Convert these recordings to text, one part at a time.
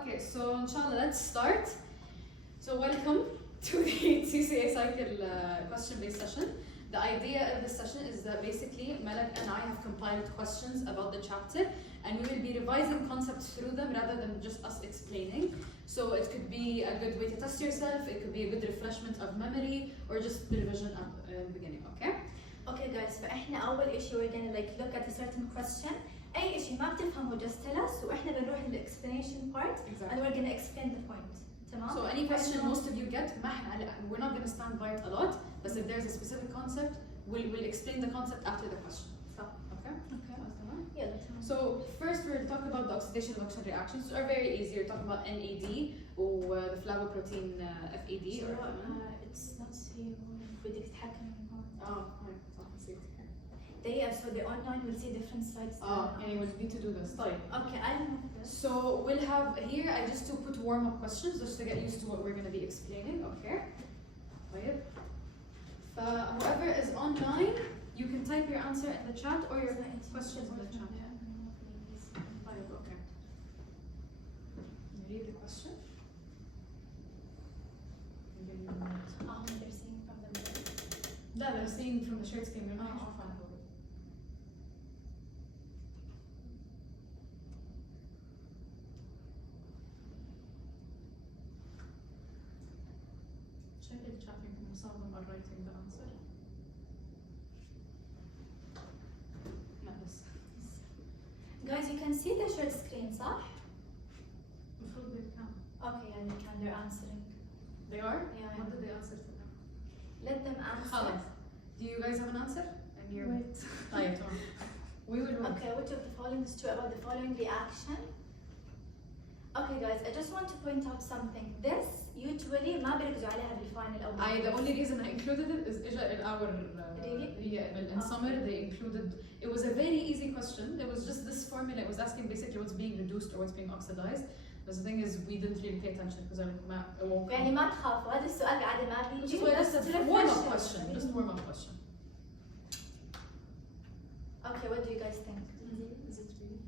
Okay, so inshallah, let's start. So welcome to the TCA cycle question-based session. The idea of this session is that basically Malak and I have compiled questions about the chapter, and we will be revising concepts through them rather than just us explaining. So it could be a good way to test yourself, it could be a good refreshment of memory, or just the revision at the beginning, okay? Okay guys, فإحنا أول إشي we're gonna look at a certain question. أي إشي ما بتفهمه just tell us وإحنا بنروح explanation part and we're gonna explain the point. تمام؟ So any question most of you get, we're not gonna stand by it a lot, but if there's a specific concept, we'll explain the concept after the question. صح. Okay? Okay. Yeah. So first we're talking about the oxidation reduction reactions, which are very easy. We're talking about NAD or the flavoprotein FAD. So, it's not see بدك تتحكم Oh, right. So the online will see different slides. okay, we'll need to do this. طيب. Okay, I don't know this. So we'll have here, I just to put warm-up questions just to get used to what we're going to be explaining. Okay. طيب. Whoever is online, you can type your answer in the chat or your questions in the chat. طيب, okay. You read the question. They're seeing from the middle. لا they're seeing from the shared screen. Check the chat, some of them are writing the answer. Not this. Guys, you can see the short screen, صح? المفروض they can. Okay, and you can, they're answering. They are? Yeah. What did they answer to them? Let them answer. خلاص. Do you guys have an answer? And you're Wait. طيب تمام. We will wait. Okay, which of the following is true about the following reaction? Okay guys, I just want to point out something. This usually ما بيركزوا عليها بالفاينل أو The only reason I included it is in our Really? in summer they included, it was a very easy question. It was just this formula. It was asking basically what's being reduced or what's being oxidized. But the thing is we didn't really pay attention because I like يعني ما تخافوا هذا السؤال قاعد ما بيجي. Just a warm-up question. Just warm-up question. Okay, what do you guys think? Is it really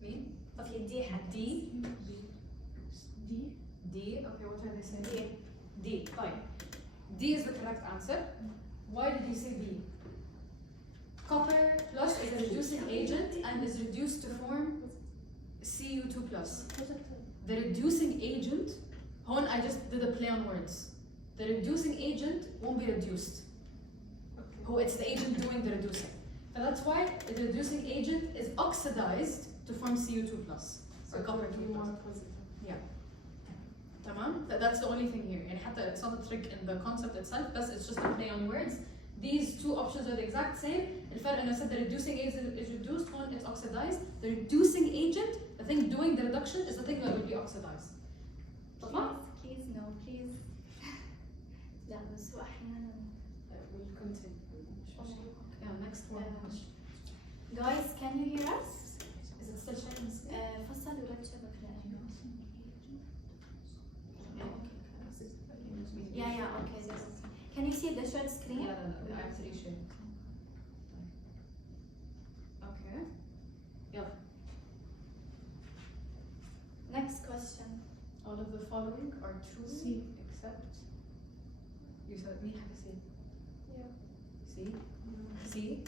me? Okay, D حق D. D. Okay, what are they saying? D. Fine. D is the correct answer. Why did you say D? Copper plus is a reducing agent and is reduced to form Cu2 plus. The reducing agent, I just did a play on words. The reducing agent won't be reduced. It's the agent doing the reducing. And that's why the reducing agent is oxidized to form Cu2 plus. Or copper 2 plus. Yeah. تمام? That's the only thing here. And it's not a trick in the concept itself, but it's just a play on words. These two options are the exact same. الفرق إنه said the reducing agent is reduced, it's oxidized. The reducing agent, the thing doing the reduction, is the thing that will be oxidized. Please no, please. لا بس هو أحيانا. We'll continue. Yeah, next one. Guys, can you hear us? Is it still showing? فصل ولا شبك لأنه. Yeah, okay. Can you see the short screen? Yeah, I actually should. Okay. Yeah. Next question. All of the following are true except you said me have to see. Yeah. See? See?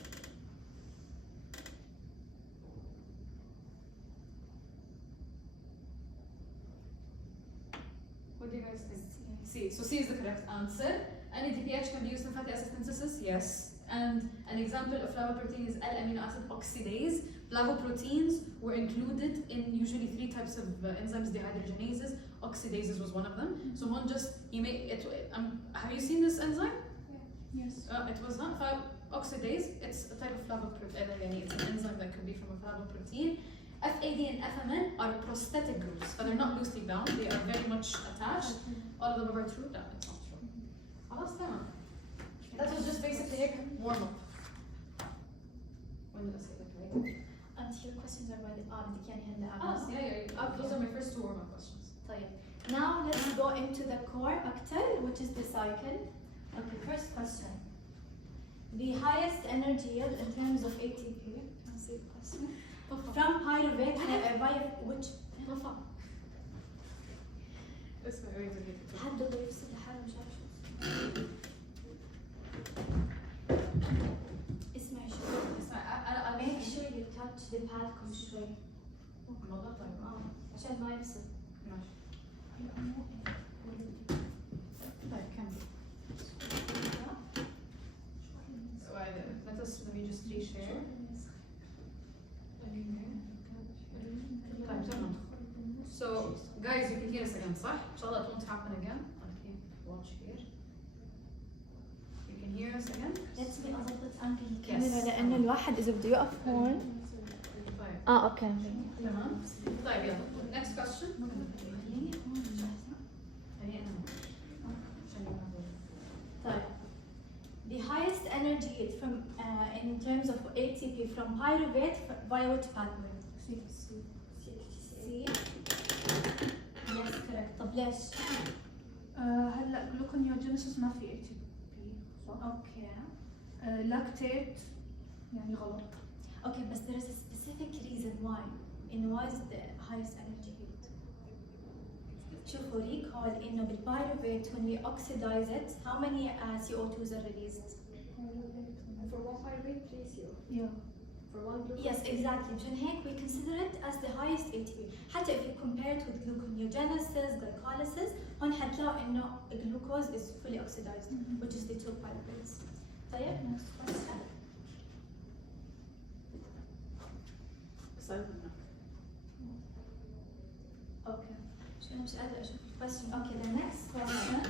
What do you guys think? C. So C is the correct answer. NADPH can be used in fatty acid synthesis? Yes. And an example of flavoprotein is L-amino acid oxidase. Flavoproteins were included in usually 3 types of enzymes, dehydrogenases. Oxidases was one of them. So one just, you make it, have you seen this enzyme? Yeah. Yes. It was not oxidase, it's a type of flavoprotein. It's an enzyme that could be from a flavoprotein. FAD and FMN are prosthetic groups, but they're not loosely bound, they are very much attached. All of them are true? No, it's not true. خلاص تمام. That was just basically a warm up. When did I say that, right? And your questions are by the بدك يعني هلا. Yeah. Those are my first 2 warm up questions. طيب. Now let's go into the core أكتر, which is the cycle. Okay, first question. The highest energy yield in terms of ATP. Can I see the question? From pyruvate via which اسمع وين حد الله يفسد حاله مش عارف شو اسمعي شوي. اسمع انا make sure you touch the pad كل شوي. الموضوع طيب. عشان ما يفسد. ماشي. طيب كمل. Let me just reshare. طيب تمام. So guys, you can hear us again, صح؟ إن شاء الله it won't happen again. I'll keep watch here. You can hear us again. Let's me أضبط أنجل Yes. الكاميرا لأنه الواحد إذا بده يقف هون. طيب. أوكي. تمام. طيب يلا. Next question. خليني هون جاهزة. طيب. The highest energy from in terms of ATP from pyruvate via which pathway? C. Yes, correct. طب ليش؟ هلا gluconeogenesis ما في ATP صح؟ اوكي. لاكتيت يعني غلط. Okay, but there is a specific reason why. إنه why is the highest energy heat? شوفوا recall إنه بالpyruvate when we oxidize it, how many CO2s are released? For one pyruvate, 3 CO. Yeah. For one glucose. Yes, exactly. مشان هيك we consider it as the highest ATP. حتى if you compare it with gluconeogenesis, glycolysis, هون حتلاقوا إنه glucose is fully oxidized, which is the two pyruvates. طيب, next question. Okay. شو مش قادرة أشوف question. Okay, the next question.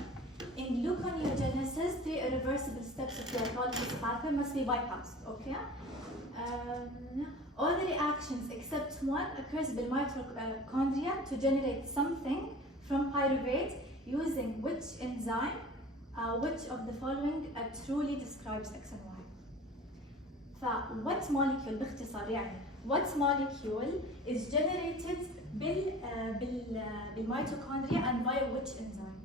In gluconeogenesis, the irreversible steps of glycolysis pathway must be bypassed. Okay. All the reactions except one occurs in mitochondria to generate something from pyruvate using which enzyme, which of the following truly describes X and Y. what molecule باختصار يعني what molecule is generated بالmitochondria and via which enzyme?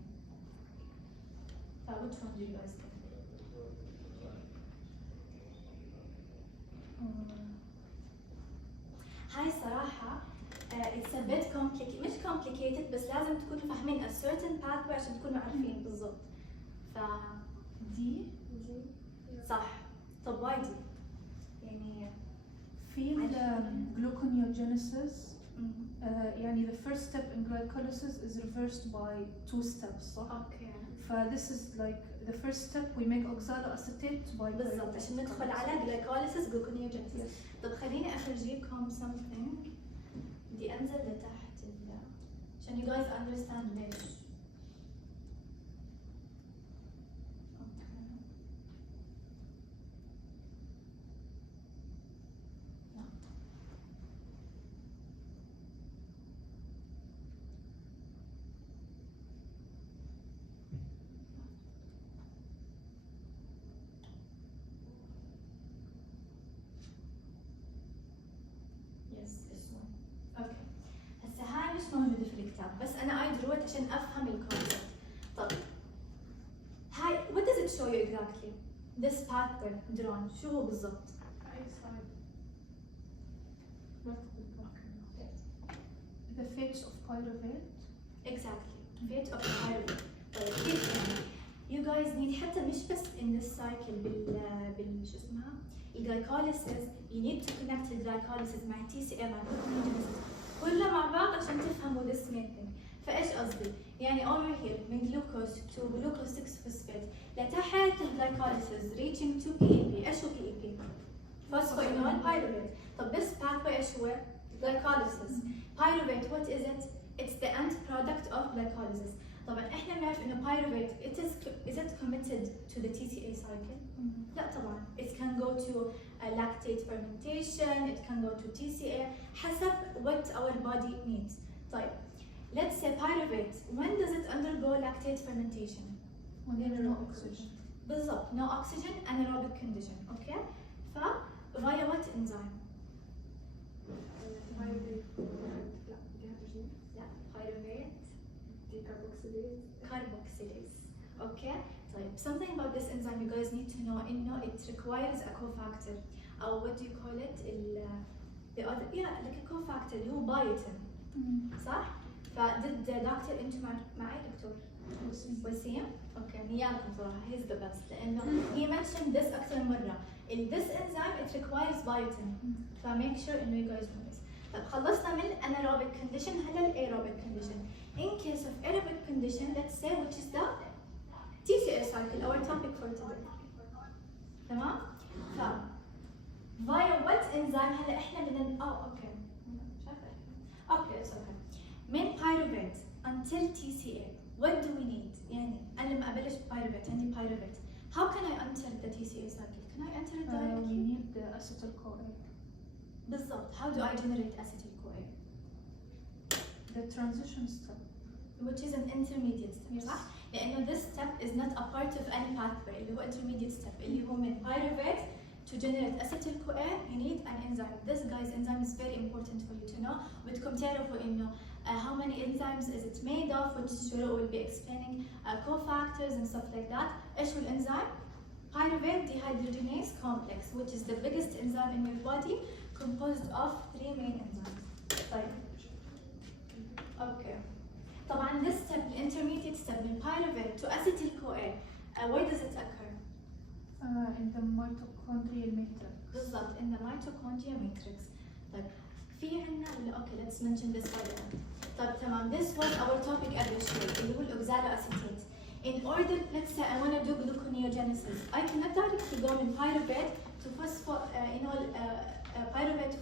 Which one do you guys think? هاي صراحة it's a bit complicated مش complicated بس لازم تكونوا فاهمين a certain pathway عشان تكونوا عارفين بالضبط. دي صح. طب why دي؟ يعني في gluconeogenesis يعني the first step in glycolysis is reversed by 2 steps صح؟ اوكي. this is like the first step we make oxaloacetate by بالضبط عشان ندخل على glycolysis gluconeogenesis. طب خليني أفرجيكم something. بدي أنزل لتحت عشان you guys understand ليش. مش موجودة في الكتاب بس أنا I drew it عشان أفهم الكونسبت. طب هاي what does it show you exactly? This pattern drawn شو هو بالضبط؟ the face of pyruvate. Exactly. Fate of pyruvate. طيب كيف يعني؟ You guys need حتى مش بس in this cycle بال شو اسمها؟ الglycolysis you need to connect الglycolysis مع TCA مع gluconeogenesis كلها مع بعض عشان تفهموا this main thing. فايش قصدي؟ يعني over here من glucose to glucose 6 phosphate لتحت الglycolysis reaching to PAP. ايش هو PAP؟ phosphoenol pyruvate. طب this pathway ايش هو؟ glycolysis. Pyruvate what is it? It's the end product of glycolysis. طبعا احنا بنعرف انه pyruvate is it committed to the TCA cycle؟ لا طبعا. It can go to lactate fermentation, it can go to TCA حسب what our body needs. طيب let's say pyruvate when does it undergo lactate fermentation? when there is no oxygen. بالضبط no oxygen anaerobic condition. Okay. ف via what enzyme? pyruvate carboxylase. Okay. طيب something about this enzyme you guys need to know إنه it requires a cofactor أو what do you call it the other like a cofactor اللي هو biotin. صح؟ فدد دكتور انتم معي دكتور وسيم؟ اوكي نيالكم صراحه he's the best لانه he mentioned this اكثر من مره. this enzyme it requires biotin فmake sure انه you guys know this. طيب خلصنا من anaerobic condition هلا aerobic condition. In case of aerobic condition let's say which is the TCA cycle our topic for today. تمام؟ ف via what enzyme هلا احنا بدنا اوكي شايفه اوكي it's okay. من pyruvate until TCA what do we need؟ يعني انا لما ابلش pyruvate عندي pyruvate how can I enter the TCA cycle؟ Can I enter it directly؟ we need the acetyl-CoA. بالضبط. How do I generate acetyl-CoA؟ The transition step. Which is an intermediate step Yes. صح؟ لأنه this step is not a part of any pathway اللي هو intermediate step اللي هو من pyruvate to generate acetyl-CoA you need an enzyme. This guys enzyme is very important for you to know. بدكم تعرفوا إنه how many enzymes is it made of which Shurooq will be explaining cofactors and stuff like that. إيش هو الإنزيم؟ Pyruvate dehydrogenase complex which is the biggest enzyme in your body composed of 3 main enzymes. طيب. Okay. طبعا this step the intermediate step من pyruvate to acetyl-CoA where does it occur؟ In the mitochondrial matrix. بالضبط in the mitochondria matrix. طيب في عنا ولا اوكي let's mention this by the end. طيب تمام this was our topic قبل شوي اللي هو الاوكزالواسيتيت. In order let's say I want to do gluconeogenesis I cannot directly go من pyruvate to pyruvate to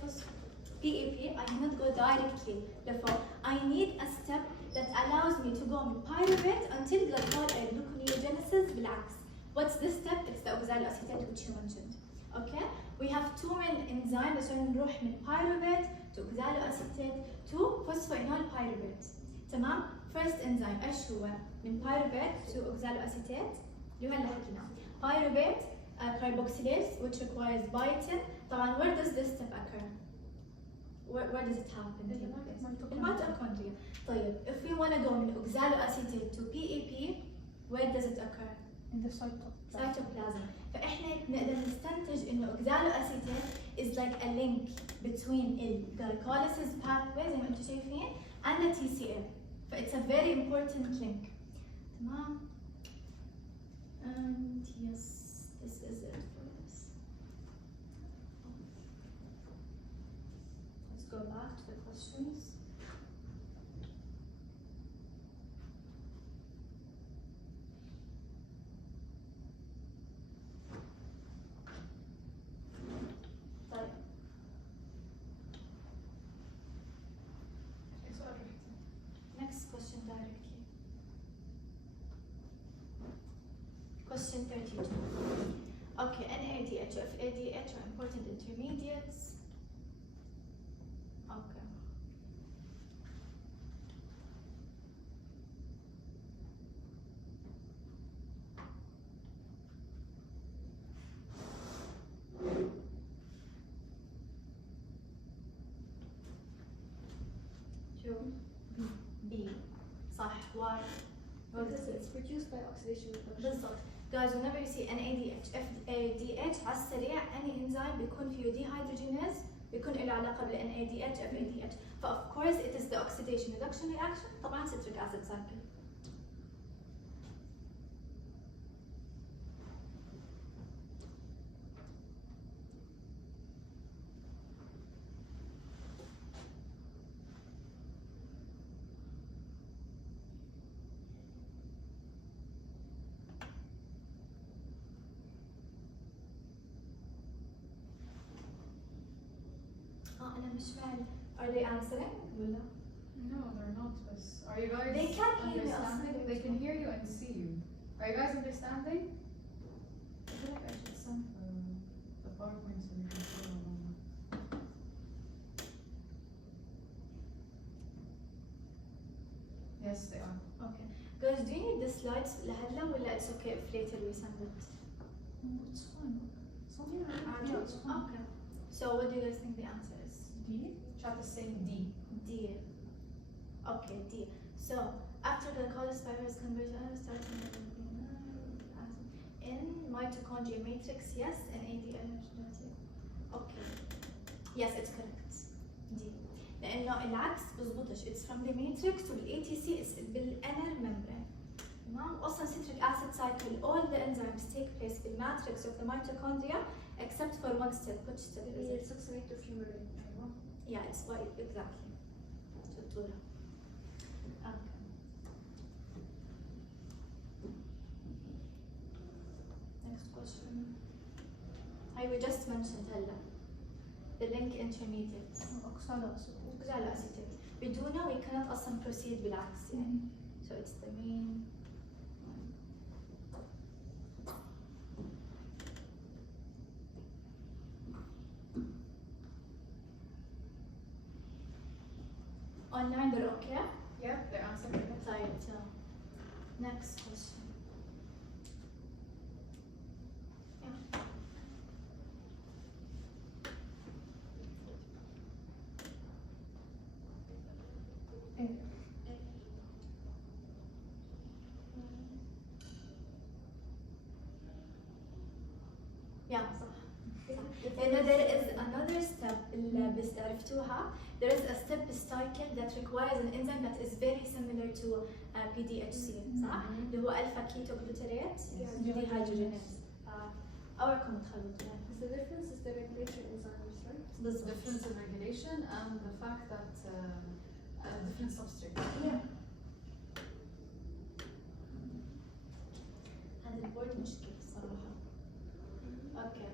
PAP I cannot go directly لفوق. I need a step that allows me to go من pyruvate until gluconeogenesis بالعكس. What's this step? It's the oxaloacetate which you mentioned. Okay? We have 2 main enzymes عشان نروح من pyruvate to oxaloacetate to phosphoenol pyruvate. تمام؟ First enzyme ايش هو؟ من pyruvate to oxaloacetate اللي هو اللي حكيناه. Pyruvate carboxylase which requires biotin. طبعا where does this step occur? Where does it happen? الميتوكوندريا. طيب if we want to go من oxaloacetate to PAP where does it occur؟ In the cytoplasm. فاحنا نقدر نستنتج انه oxaloacetate is like a link between the glycolysis pathway زي ما انتم شايفين and the TCA. ف it's a very important link. تمام. And yes, this is it for this. Let's go back to the questions. Next question directly. Question 32. Okay, NADH, FADH are important intermediates. Okay. B. صح. Why? Because it's produced by oxidation reduction. بالضبط. Guys, whenever you see NADH, FADH على السريع any enzyme بيكون فيه dehydrogenase بيكون له علاقة بال NADH, FADH. ف of course it is the oxidation reduction reaction. طبعا citric acid cycle. أنا مش فاهم. Are they answering ولا؟ No, they're not. But are you guys They can't hear me understanding? They can hear you and see you. Are you guys understanding? I feel like I should send the PowerPoint so we can follow along. Yes, they are. Okay. Guys, do you need the slides لهلا ولا it's okay if later we send it? It's fine. Yeah, it's fine. Okay. So what do you guys think the answer is? D? Chat is saying D. D. Okay, D. So after the glycolysis virus conversion starts in mitochondria matrix, yes, and ADH. Okay. Yes, it's correct. D. لانه العكس بزبطش. It's from the matrix وال ATC is بالinner membrane. تمام. اصلا citric acid cycle all the enzymes take place في matrix of the mitochondria except for one step. Which step is هي it? succinate of fumarate. Yeah, it's why exactly. شطورة. Okay. Next question. We just mentioned هلا the link intermediates. oxaloacetate. oxaloacetate. بدونه we cannot أصلا proceed بالعكس يعني. So it's the main. Online they're okay? Yeah, the answer is طيب تمام. Next question. Yeah. Yeah, صح. لأنه there is another step اللي بس عرفتوها. There is a step cycle that requires an enzyme that is very similar to PDHC صح؟ اللي هو alpha ketoglutarate dehydrogenase. أوعكم تخلطوا. The difference is the regulation enzymes, right? بالضبط. difference in regulation and the fact that different substrate. Yeah. هذا البورد مشكلة الصراحة. اوكي.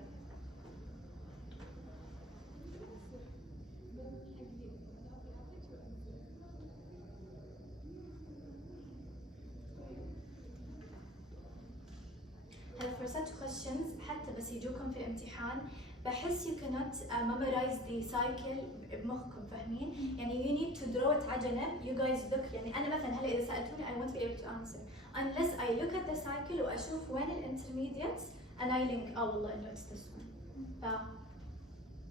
هلا for such questions حتى بس يجوكم في امتحان بحس you cannot memorize the cycle بمخكم فاهمين؟ يعني you need to draw it على جنب. You guys look يعني أنا مثلا هلا إذا سألتوني I won't be able to answer unless I look at the cycle وأشوف وين ال intermediates and I link والله إنه it's this one.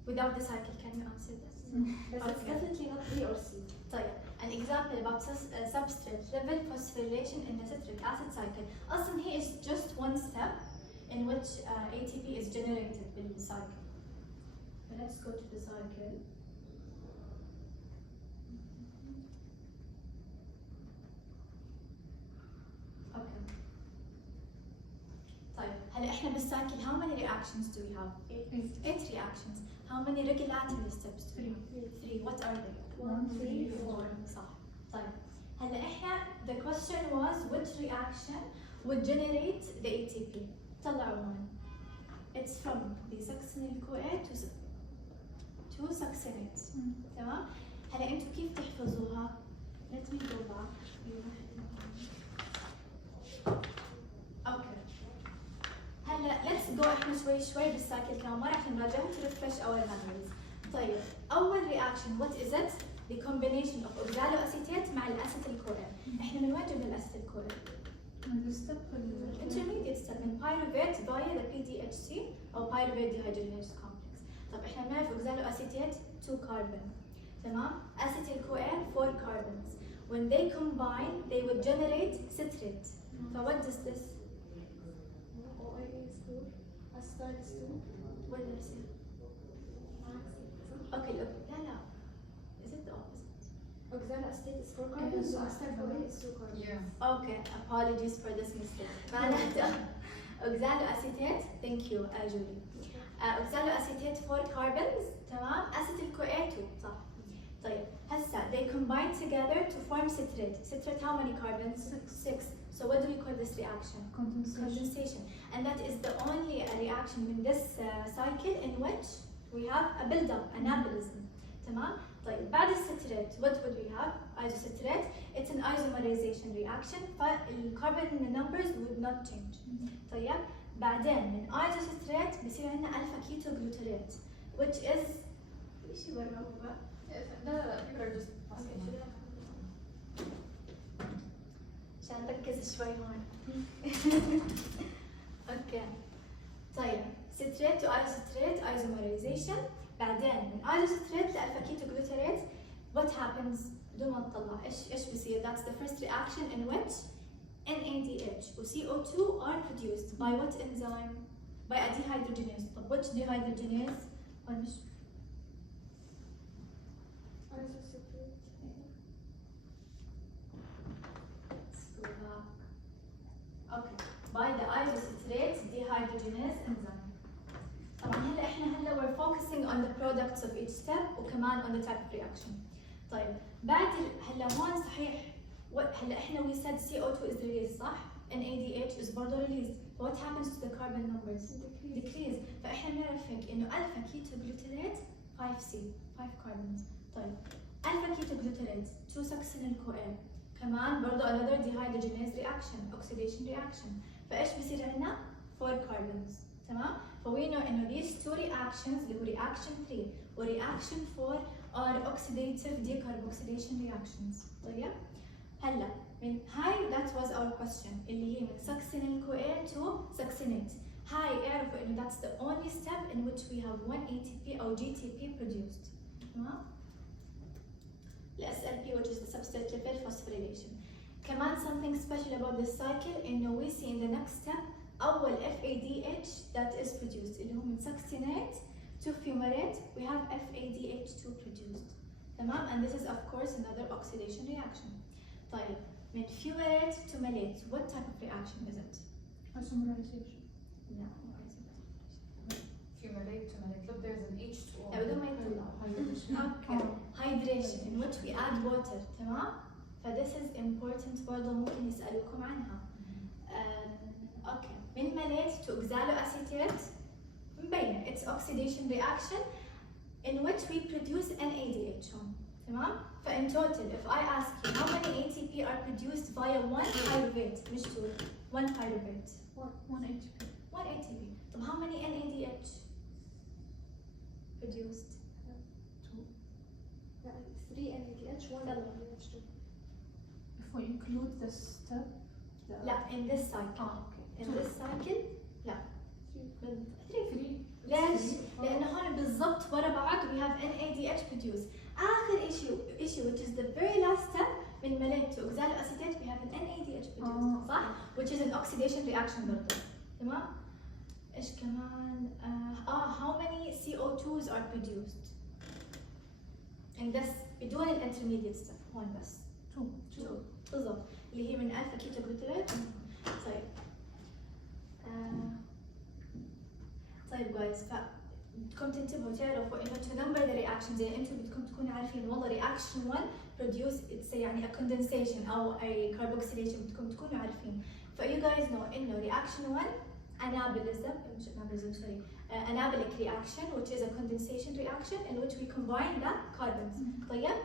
Without the cycle can you answer this? But it's Okay. definitely not B or C. طيب an example about substrate level phosphorylation in the citric acid cycle. أصلا he is just one step in which ATP is generated in the cycle. But let's go to the cycle. Okay. طيب هلا احنا بالسايكل how many reactions do we have? 8 reactions. How many regulatory steps do we have? 3. What are they? 1, 3, 4. صح. طيب هلا احنا the question was which reaction would generate the ATP. طلعوا هون. It's from the succinyl-CoA to succinate. تمام؟ هلا انتوا كيف تحفظوها؟ Let me go back. Okay. هلا let's go احنا شوي بالسايكل كمان مرة عشان نراجعها to refresh our memories. طيب أول reaction what is it؟ The combination of oxaloacetate مع الأسيتيل-CoA. احنا من وين جبنا الأسيتيل-CoA؟ intermediate step من pyruvate via the PDHC أو pyruvate dehydrogenase complex. طب احنا بنعرف oxaloacetate 2 carbon. تمام؟ acetyl-CoA 4 carbons. When they combine they would generate citrate. So what does this? OA is 2. Acetyl is 2. What does it say? Okay, look. لا. Is it the opposite? Oxaloacetate is 4 carbons, so acetyl-CoA is 2 carbons. Yeah. Okay, apologies for this mistake. معناتها oxaloacetate, thank you, Julie. Oxaloacetate 4 carbons, تمام؟ acetyl-CoA 2, صح. طيب, هسا they combine together to form citrate. Citrate how many carbons? 6. So what do we call this reaction? Condensation. And that is the only reaction in this cycle in which we have a build-up, anabolism. تمام؟ طيب بعد الستريت what would we have? Isocitrate. It's an isomerization reaction فالcarbon numbers would not change. طيب بعدين من isocitrate بصير عندنا alpha ketoglutarate which is شو برا هو؟ لا people are just asking. عشان نركز شوي هون. اوكي. طيب citrate to isocitrate isomerization بعدين من isocitrate لألفا ketoglutarate what happens بدون ما نطلع ايش بصير that's the first reaction in which NADH و CO2 are produced by what enzyme by a dehydrogenase طب which dehydrogenase هون مش Isocitrate. اوكي by the isocitrate dehydrogenase enzyme. طبعا هلا we're focusing on the products of each step وكمان on the type of reaction. طيب بعد هلا هون صحيح هلا احنا we said CO2 is released صح؟ NADH is برضه released. What happens to the carbon numbers? Decrease. فاحنا بنعرف هيك انه alpha ketoglutarate 5C 5 carbons. طيب alpha ketoglutarate 2 succinyl CoA كمان برضه another dehydrogenase reaction oxidation reaction. فايش بصير عندنا؟ 4 carbons تمام؟ فوي know انه these two reactions اللي هو reaction 3 و reaction 4 are oxidative decarboxylation reactions. طيب هلا من هاي that was our question اللي هي من succinyl CoA to succinate. هاي اعرفوا انه that's the only step in which we have one ATP or GTP produced. تمام؟ SLP which is the substrate lipid phosphorylation. كمان something special about this cycle انه we see in the next step أول FADH that is produced اللي هو من succinate to fumarate we have FADH2 produced. تمام؟ and this is of course another oxidation reaction. طيب من fumarate to malate what type of reaction is it? Isomerization. No. Fumarate to malate. Look, there's an H2O. لا بدون ما يطلع. Okay. Hydration in which we add water. تمام؟ ف this is important برضه ممكن يسألوكم عنها. اوكي من malate to oxaloacetate مبينة it's oxidation reaction in which we produce NADH هون. تمام؟ فإن total if I ask you how many ATP are produced via one pyruvate مش two one pyruvate 1 ATP. 1 ATP. طب how many NADH produced? 3 NADH 1 NADH2. If we include the step. لا in this cycle. okay. in this cycle لا 3 3. ليش؟ لأنه هون بالضبط ورا بعض we have NADH produced. آخر issue which is the very last step من malate to oxaloacetate we have an NADH produced صح؟ which is an oxidation reaction برضه. تمام؟ إيش كمان؟ how many CO2s are produced in this بدون ال intermediate step هون بس. 2 بالضبط اللي هي من alpha ketoglutarate. طيب طيب guys بدكم تنتبهوا تعرفوا انه to number the reactions يعني انتم بدكم تكونوا عارفين والله reaction 1 produce it's يعني a condensation او a carboxylation بدكم تكونوا عارفين. ف you guys know انه reaction 1 anabolism مش anabolism sorry anabolic reaction which is a condensation reaction in which we combine the carbons. طيب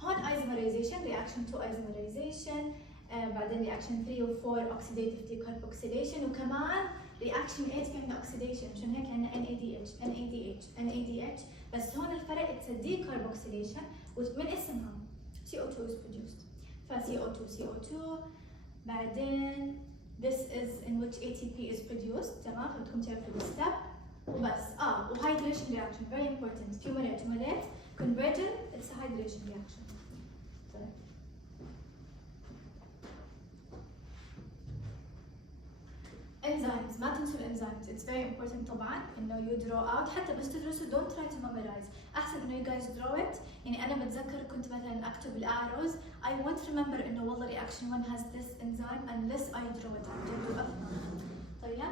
هون isomerization reaction 2 isomerization بعدين reaction 3 و 4 oxidative decarboxylation وكمان reaction 8 في عندنا oxidation عشان هيك عندنا NADH بس هون الفرق it's a decarboxylation ومن اسمها CO2 is produced. ف CO2 بعدين this is in which ATP is produced. تمام فبدكم تعرفوا الستep وبس. وhydration reaction very important fumarate to malate conversion it's a hydration reaction. طيب enzymes ما تنسوا الانزيمز it's very important طبعا انه you draw out حتى بس تدرسوا don't try to memorize احسن انه you guys draw it. يعني انا بتذكر كنت مثلا اكتب الارrows I won't remember انه والله reaction 1 has this enzyme unless I draw it عن جد وافهم. طيب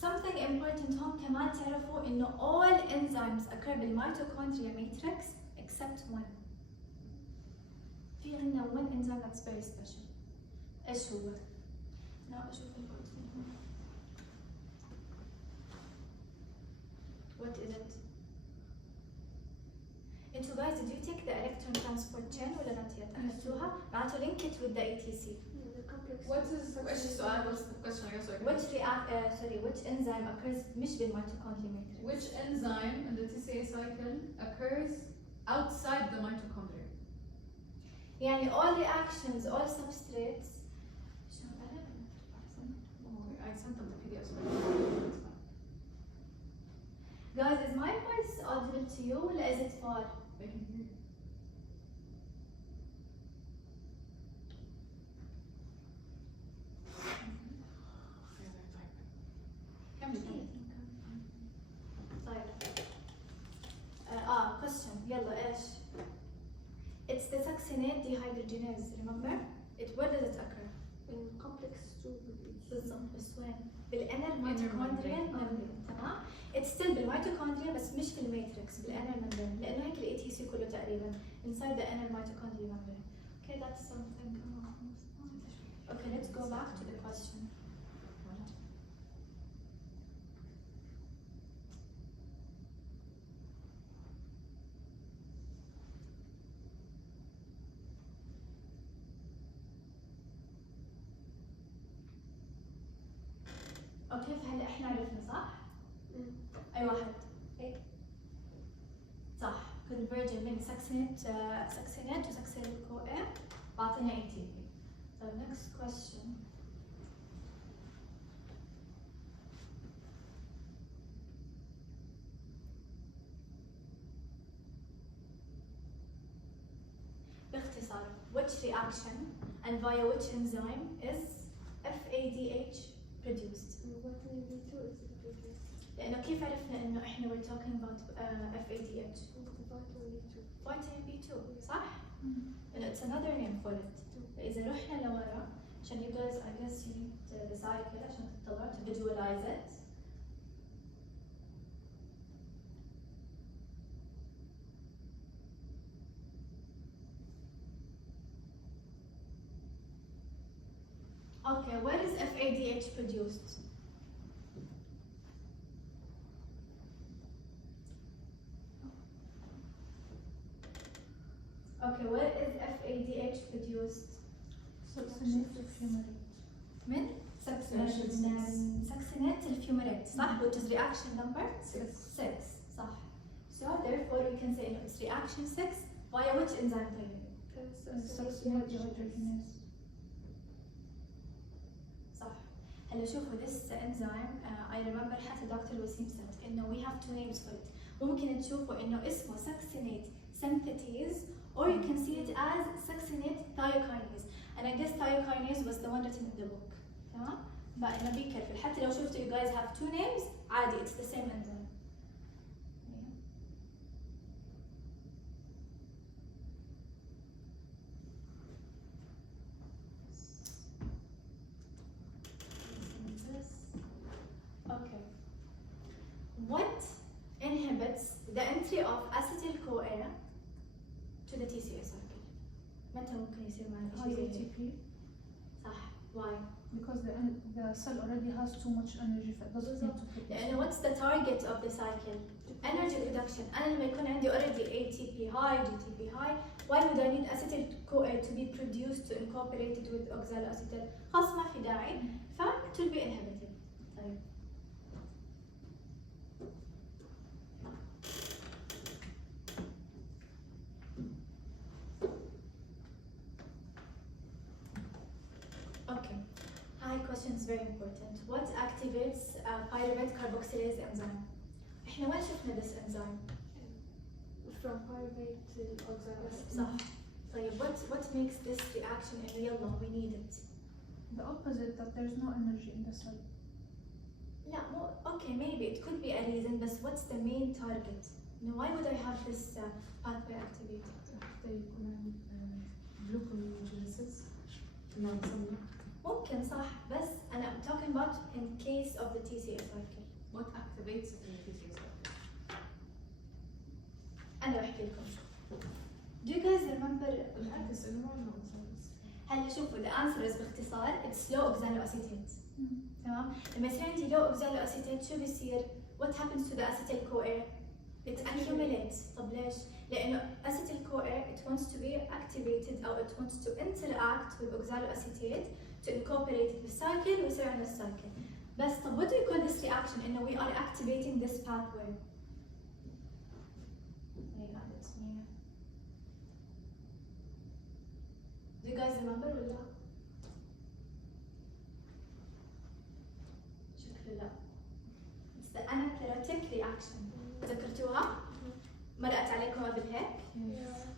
something important هون كمان تعرفوا انه all enzymes occur بالmitochondria matrix except one. في عندنا one enzyme that's very special. ايش هو؟ لا اشوف البورد فين. What is it? انتوا guys did you take the electron transport chain ولا not yet؟ أخذتوها؟ معناته link it with the ATC. What is وإيش السؤال بس question I guess which enzyme occurs مش بالmitochondria matrix? Which enzyme in the TCA cycle occurs outside the mitochondria? يعني all reactions all substrates. I sent them the PDF. Guys, is my voice audible to you or is it far? They can hear you. طيب question يلا ايش؟ it's the succinate dehydrogenase. Remember? Where does it occur? in complex 2 بالضبط بس وين؟ بالانر ميتوكوندريال ممبرين. تمام؟ it's still بالميتوكوندريا بس مش في الماتريكس بالانر ممبرين لانه هيك الاي تي سي كله تقريبا inside the inner mitochondrial membrane. Okay, that's something. Okay, let's go back to the question. اوكي فهلا احنا عرفنا صح؟ اي واحد؟ ايه صح converging من succinate to succinyl CoA بعطينا ATP. طيب next question. باختصار which reaction and via which enzyme is FADH produced؟ vitamin B2 is produced. لأنه كيف عرفنا إنه إحنا we're talking about FADH؟ vitamin B2 vitamin B2 صح؟ إنه it's another name for it. فإذا رحنا لورا عشان you guys I guess you need the cycle عشان تطلعوا to visualize it. Okay, where is FADH produced? Okay, where is FADH produced? succinate fumarate. من succinate الفيومريت صح which is reaction number 6 صح. So therefore we can say it's reaction 6 via which enzyme طيب؟ succinate dehydrogenase. صح. هلا شوفوا this enzyme I remember حتى دكتور وسيم said إنه we have two names for it. ممكن تشوفوا إنه اسمه succinate synthetase or you can see it as succinate thiokinase. And I guess thiokinase was the one written in the book. تمام؟ فإنه be careful. حتى لو شفتوا you guys have two names عادي it's the same enzyme. Okay. What inhibits the entry of acetyl-CoA to the TCA cycle? متى ممكن يصير معنا high شيء زي هيك؟ ATP صح. Why? because the cell already has too much energy فit doesn't need to produce. لأنه what's the target of the cycle? Energy production. أنا لما يكون عندي already ATP high, GTP high, why would I need acetyl-CoA to be produced to incorporate it with oxaloacetyl? خلاص ما في داعي. ف it will be inhibited. طيب. Okay. High question is very important. What activates pyruvate carboxylase enzyme? إحنا وين شفنا this enzyme؟ from pyruvate to oxaloacetate. صح. طيب what makes this reaction إنه يلا we need it؟ The opposite, that there's no energy in the cell. لا مو okay maybe it could be a reason but what's the main target؟ إنه why would I have this pathway activated؟ حتى يكون gluconeogenesis ممكن صح بس أنا I'm talking about in case of the TCA cycle. what activates it in the TCA cycle. أنا بحكي لكم. Do you guys remember؟ العكس انه ما عندنا oxaloacetate. هلا شوفوا the answer is باختصار it's low oxaloacetate. تمام؟ لما يصير عندي low oxaloacetate شو بيصير؟ What happens to the acetyl-CoA؟ It accumulates. طب ليش؟ لأنه acetyl-CoA it wants to be activated أو it wants to interact with oxaloacetate to incorporate it بالcycle ويصير عندنا الcycle. بس طب what do you call this reaction إنه we are activating this pathway؟ Do you guys remember ولا؟ شكله لا. It's the anaplerotic reaction. ذكرتوها؟ مرقت عليكم قبل هيك؟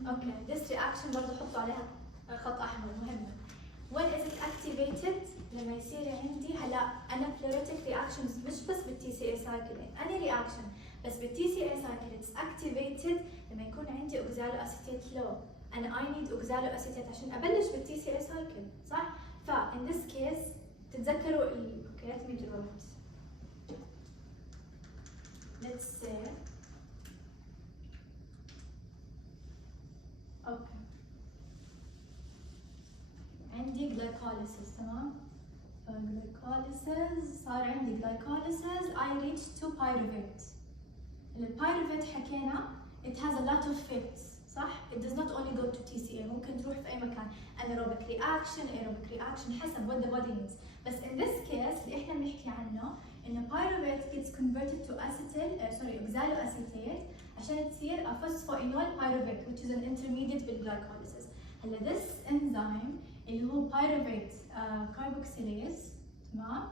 اوكي this reaction برضه حطوا عليها خط احمر مهمة. When is it activated؟ لما يصير عندي هلا anaplerotic reactions مش بس بالتي سي اي cycle any reaction بس بالتي سي اي cycle it's activated لما يكون عندي oxaloacetate low and I need oxaloacetate عشان أبلش بال TCA cycle صح؟ in this case تتذكروا okay let me draw it. Let's say okay عندي glycolysis تمام؟ glycolysis صار عندي glycolysis I reached to pyruvate. البيروفيت حكينا it has a lot of effects صح؟ It does not only go to TCA ممكن تروح في أي مكان anaerobic reaction, aerobic reaction حسب what the body needs. بس in this case اللي إحنا بنحكي عنه إنه pyruvate gets converted to oxaloacetate عشان تصير a phosphoenol pyruvate which is an intermediate بالglycolysis. هلا this enzyme اللي هو pyruvate carboxylase تمام؟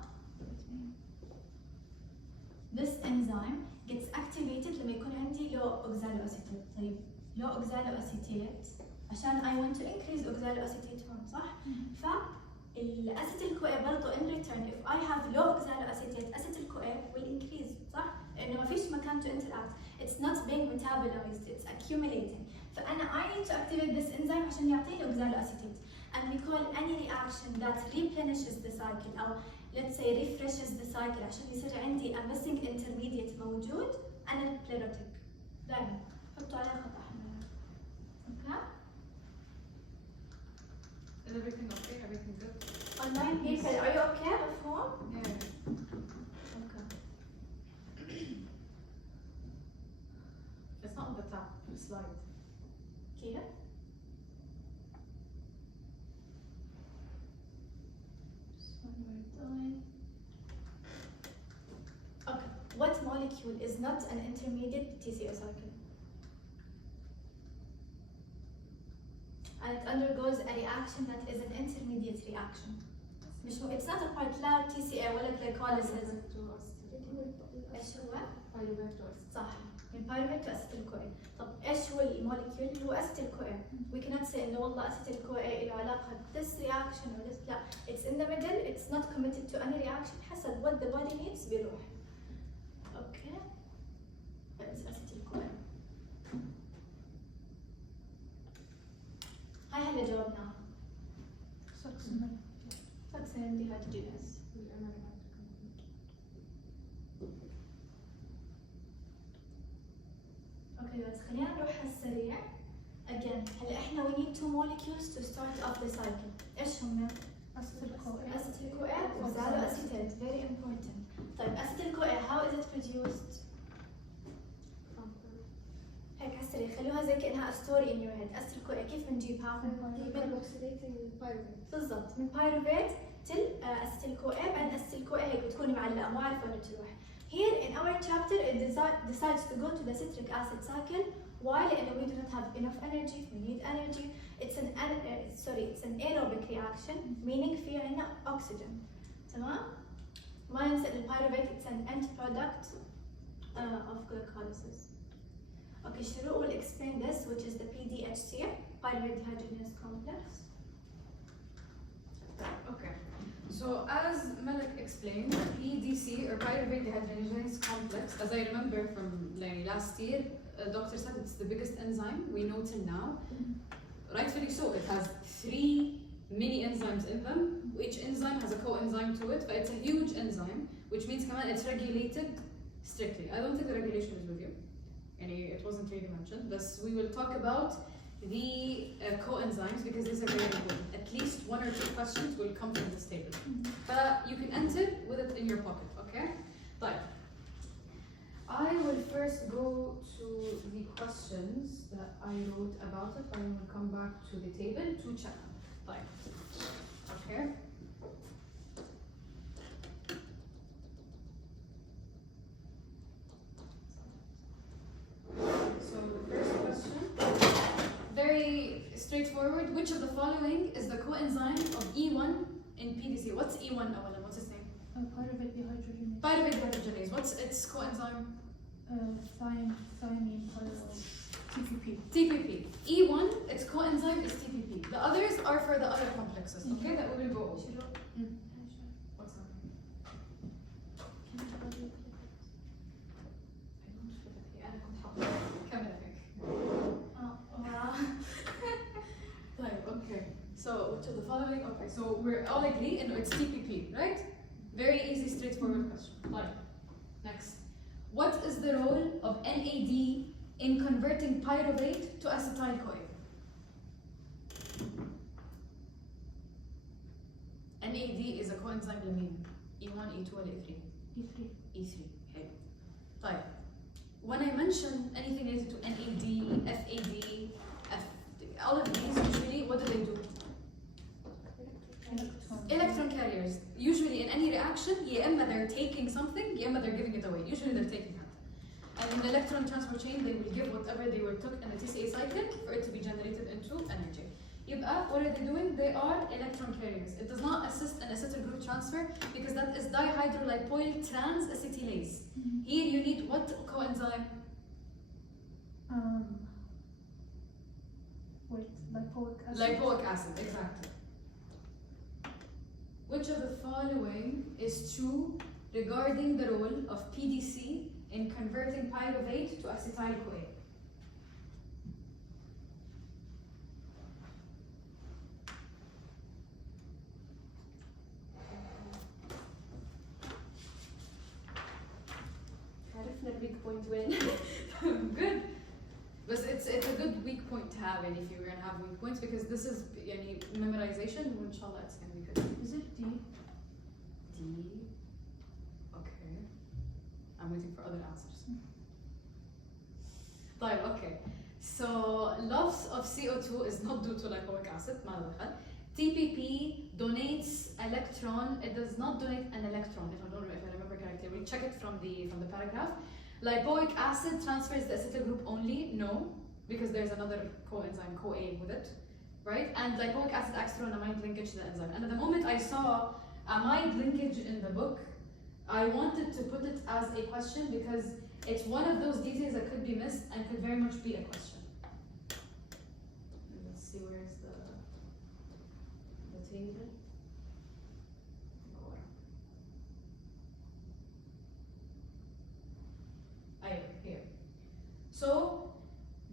This enzyme gets activated لما يكون عندي low oxaloacetate. طيب low oxaloacetate عشان I want to increase oxaloacetate form صح؟ فالأسيتيل-CoA برضه in return if I have low oxaloacetate acetyl-CoA will increase صح؟ لأنه ما فيش مكان to interact. It's not being metabolized, it's accumulating. فأنا I need to activate this enzyme عشان يعطيني oxaloacetate. And we call any reaction that replenishes the cycle أو let's say refreshes the cycle عشان يصير عندي a missing intermediate موجود anaplerotic. دائما حطوا عليها خط أحمر. Okay? Is everything okay? Everything good? Online people, are you okay مفهوم؟ Yeah. Okay. It's not on the top slide. كيف؟ Okay. What molecule is not an intermediate TCA cycle? And it undergoes a reaction that is an intermediate reaction. It's not a part لا TCA ولا glycolysis. ايش هو؟ صح. من pyruvate to acetyl-CoA. طب ايش هو المولكيول؟ هو acetyl-CoA. We cannot say انه والله acetyl-CoA له علاقة this reaction or this لا. It's in the middle. It's not committed to any reaction. حسب what the body needs بيروح. Okay. It's acetyl-CoA. هاي هلا جاوبناها. Succinate dehydrogenase. Okay guys, خلينا نروح على السريع. Again, هلا احنا we need two molecules to start off the cycle. ايش هم؟ acetyl-CoA. acetyl-CoA oxaloacetate. Very important. طيب acetyl-CoA how is it produced؟ هيك على السريع خلوها زي كأنها a story in your head. acetyl-CoA كيف بنجيبها؟ بالضبط من pyruvate till acetyl-CoA بعدين acetyl-CoA هيك بتكوني معلقة ما أعرف وين بتروح. Here in our chapter it decides to go to the citric acid cycle. Why? لأنه we do not have enough energy. We need energy. It's an aerobic reaction meaning في عنا oxygen. تمام؟ ما ننسى الpyruvate it's an end product of glycolysis. Okay, Shurooq will explain this, which is the PDHC, pyruvate dehydrogenase complex. Okay. So as Malak explained, PDC or pyruvate dehydrogenase complex, as I remember from last year, doctor said it's the biggest enzyme we know till now. Rightfully so. It has 3 mini enzymes in them. Each enzyme has a coenzyme to it, but it's a huge enzyme, which means it's regulated strictly. I don't think the regulation is with you. It wasn't really mentioned, but we will talk about the coenzymes because these are very important. At least 1 or 2 questions will come from this table. But you can enter with it in your pocket, okay? But I will first go to the questions that I wrote about it, and I will come back to the table to check. Fine. Okay. So the first question, very straightforward. Which of the following is the coenzyme of E1 in PDC? What's E1 أولاً? What's its name? Pyruvate dehydrogenase. Pyruvate dehydrogenase. What's its coenzyme? Thymine pyruvate. TPP. TPP. E1, its coenzyme is TPP. The others are for the other complexes, okay? That we will go over. What's that? أنا كنت حاطة كاميرا هيك. So which of the following? Okay, so we're all agree, and it's TPP, right? Very easy, straightforward question. Like, next. What is the role of NAD in converting pyruvate to acetyl-CoA? NAD is a coenzyme amine. E1, E2, or E3? E3. E3. Okay. Right. When I mention anything related to NAD, FAD, all of these usually, what do? Electron carriers. Usually in any reaction, yeah, إما they're taking something, yeah, إما they're giving it away. Usually they're taking it. And in the electron transfer chain, they will give whatever they were took in the TCA cycle for it to be generated into energy. يبقى, what are they doing? They are electron carriers. It does not assist in acetyl group transfer because that is dihydrolipoyl transacetylase. Here you need what coenzyme? Wait, lipoic acid. Lipoic acid, exactly. Which of the following is true regarding the role of PDC in converting pyruvate to acetyl-CoA? عرفنا البيج بوينت وين. Good. But it's a good weak point to have, and if you're gonna have weak points, because this is يعني memorization, inshallah it's gonna be good. Is it D? D. Okay. I'm waiting for other answers. طيب, okay. So loss of CO2 is not due to lipoic acid. ما له دخل. TPP donates electron. It does not donate an electron. If I remember correctly, we check it from the paragraph. Lipoic acid transfers the acetyl group only. No, because there's another coenzyme CoA with it, right? And lipoic acid acts through an amide linkage to the enzyme. And at the moment I saw amide linkage in the book, I wanted to put it as a question because it's one of those details that could be missed and could very much be a question. Let's see, where's the table? Here. So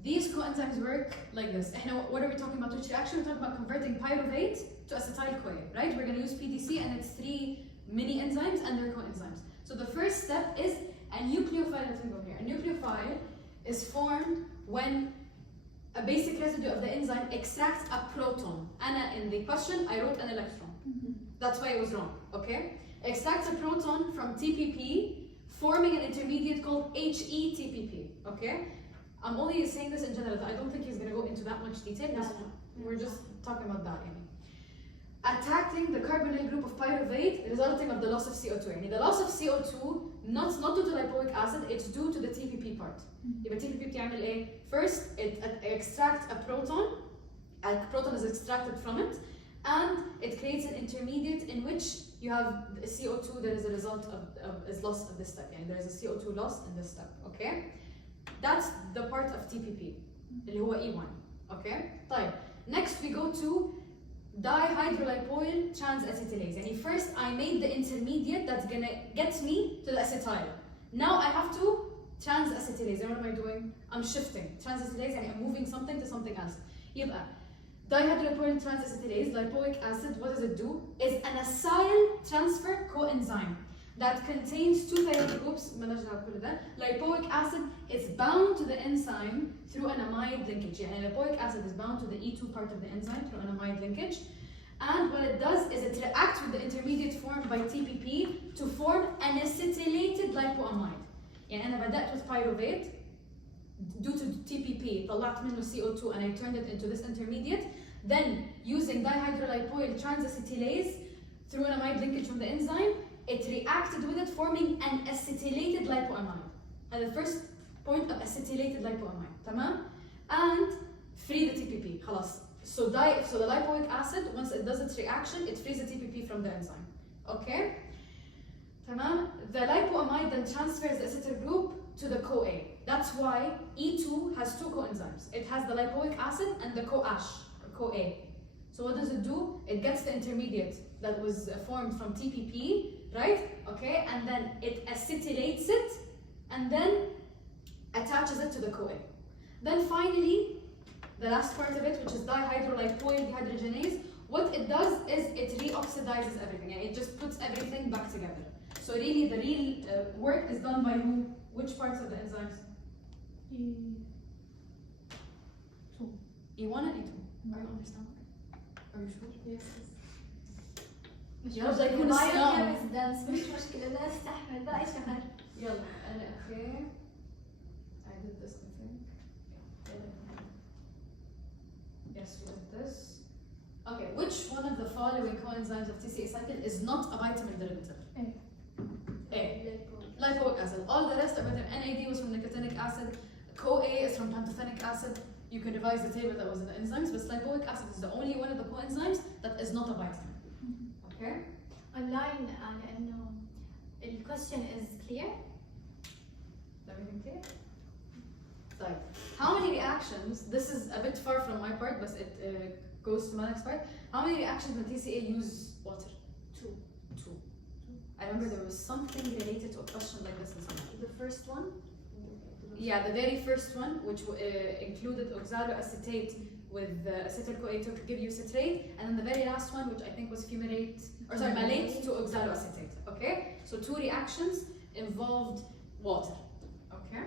these coenzymes work like this. What are we talking about? Which reaction? We're talking about converting pyruvate to acetyl-CoA, right? We're going to use PDC, and it's 3 mini enzymes and their coenzymes. So the first step is a nucleophile. Let me go here. A nucleophile is formed when a basic residue of the enzyme extracts a proton. And in the question, I wrote an electron. That's why it was wrong, okay? Extracts a proton from TPP, forming an intermediate called HETPP, okay? I'm only saying this in general. I don't think he's going to go into that much detail. We're just talking about that. Attacking the carbonyl group of pyruvate, resulting of the loss of CO2. The loss of CO2, not due to lipoic acid, it's due to the TPP part. يبقى TPP بتعمل ايه? First, it extracts a proton is extracted from it, and it creates an intermediate in which you have CO2 that is a result of is lost in this step. There is a CO2 loss in this step, okay? That's the part of TPP, اللي هو E1, okay? طيب, next we go to dihydrolipoyl transacetylase. First I made the intermediate that's gonna get me to the acetyl. Now I have to transacetylase. And what am I doing? I'm shifting. Transacetylase, I'm moving something to something else. يبقى dihydrolipoyl transacetylase, lipoic acid, what does it do? Is an acyl transfer coenzyme that contains 2 thionyl groups. Lipoic acid is bound to the enzyme through an amide linkage. Lipoic acid is bound to the E2 part of the enzyme through an amide linkage. And what it does is it reacts with the intermediate formed by TPP to form an acetylated lipoamide. أنا بدأت with pyruvate due to TPP, طلعت منه CO2 and I turned it into this intermediate. Then using dihydrolipoyl transacetylase through an amide linkage from the enzyme, it reacted with it, forming an acetylated lipoamide. And the first point of acetylated lipoamide, تمام? And free the TPP, خلاص. So the lipoic acid, once it does its reaction, it frees the TPP from the enzyme. Okay? تمام? The lipoamide then transfers the acetyl group to the CoA. That's why E2 has 2 coenzymes. It has the lipoic acid and the CoA. So what does it do? It gets the intermediate that was formed from TPP, right? Okay, and then it acetylates it, and then attaches it to the CoA. Then finally, the last part of it, which is dihydrolipoyl dehydrogenase, What it does is it reoxidizes everything, and it just puts everything back together. So really, the real work is done by who? Which parts of the enzymes? E1 and E2. Are you understand? Are you sure? Yes. يلا يكون الصيام. دانس مش مشكلة لا استحمل باقي شهر. يلا أنا okay. I did this I think. Yes, we did this. Okay, which one of the following coenzymes of TCA cycle is not a vitamin derivative? A. Lipoic acid. All the rest of it, NAD was from nicotinic acid, CoA is from pantothenic acid. You can revise the table that was in the enzymes, but lipoic acid is the only one of the coenzymes that is not a vitamin. Okay? Online لأنه the question is clear. Is everything clear? Right. How many reactions? This is a bit far from my part, but it goes to Malak's part. How many reactions in TCA use water? Two. I remember there was something related to a question like this in somewhere. The first one? Yeah, the very first one, which included oxaloacetate with acetyl-CoA to give you citrate, and then the very last one, which I think was malate to oxaloacetate. Okay, so two reactions involved water. Okay.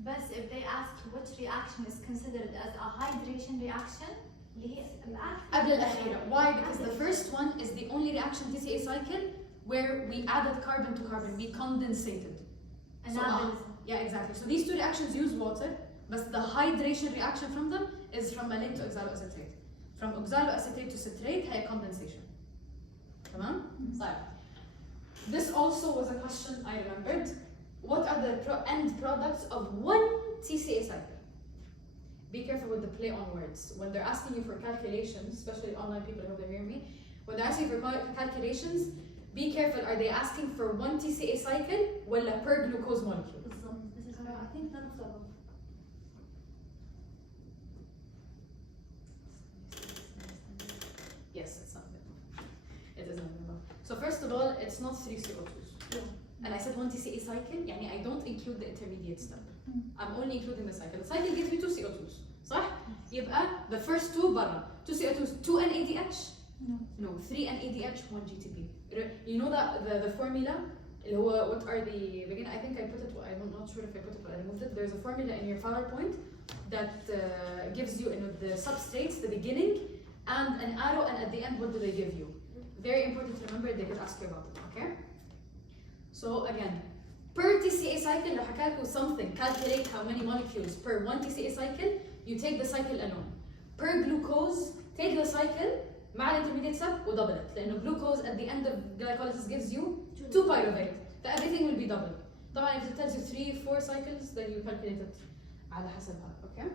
But if they ask which reaction is considered as a hydration reaction, اللي هي قبل الأخيرة. Why? Because the first one is the only reaction TCA cycle where we added carbon to carbon, we condensated. Yeah, exactly. So these two reactions use water, but the hydration reaction from them is from malate to oxaloacetate. From oxaloacetate to citrate, هي condensation. تمام؟ طيب. This also was a question I remembered. What are the end products of one TCA cycle? Be careful with the play on words. When they're asking you for calculations, especially online people, I hope they hear me. When they're asking for calculations, be careful. Are they asking for one TCA cycle or per glucose molecule? I think none of the above. Yes, it's not good. It is not good. So first of all, it's not 3 CO2s. Yeah. And I said one TCA cycle, يعني I don't include the intermediate step. I'm only including the cycle. The cycle gives me 2 CO2s. صح؟ يبقى the first two برا. 2 CO2s, 2 NADH? No, 3 NADH, 1 GTP. You know that the formula اللي هو what are the begin? I think I put it. I'm not sure if I put it or I removed it. There's a formula in your PowerPoint that gives you the substrates, the beginning, and an arrow, and at the end, what do they give you? Very important to remember. They could ask you about it. Okay. So again, per TCA cycle, لو حكى لكم something, calculate how many molecules per one TCA cycle. You take the cycle alone. Per glucose, take the cycle مع intermediate step ودبل it. لأنه glucose at the end of glycolysis gives you 2 pyruvate. So everything will be double. طبعا if it tells you 3, 4 cycles, then you calculate it على حسبها. Okay.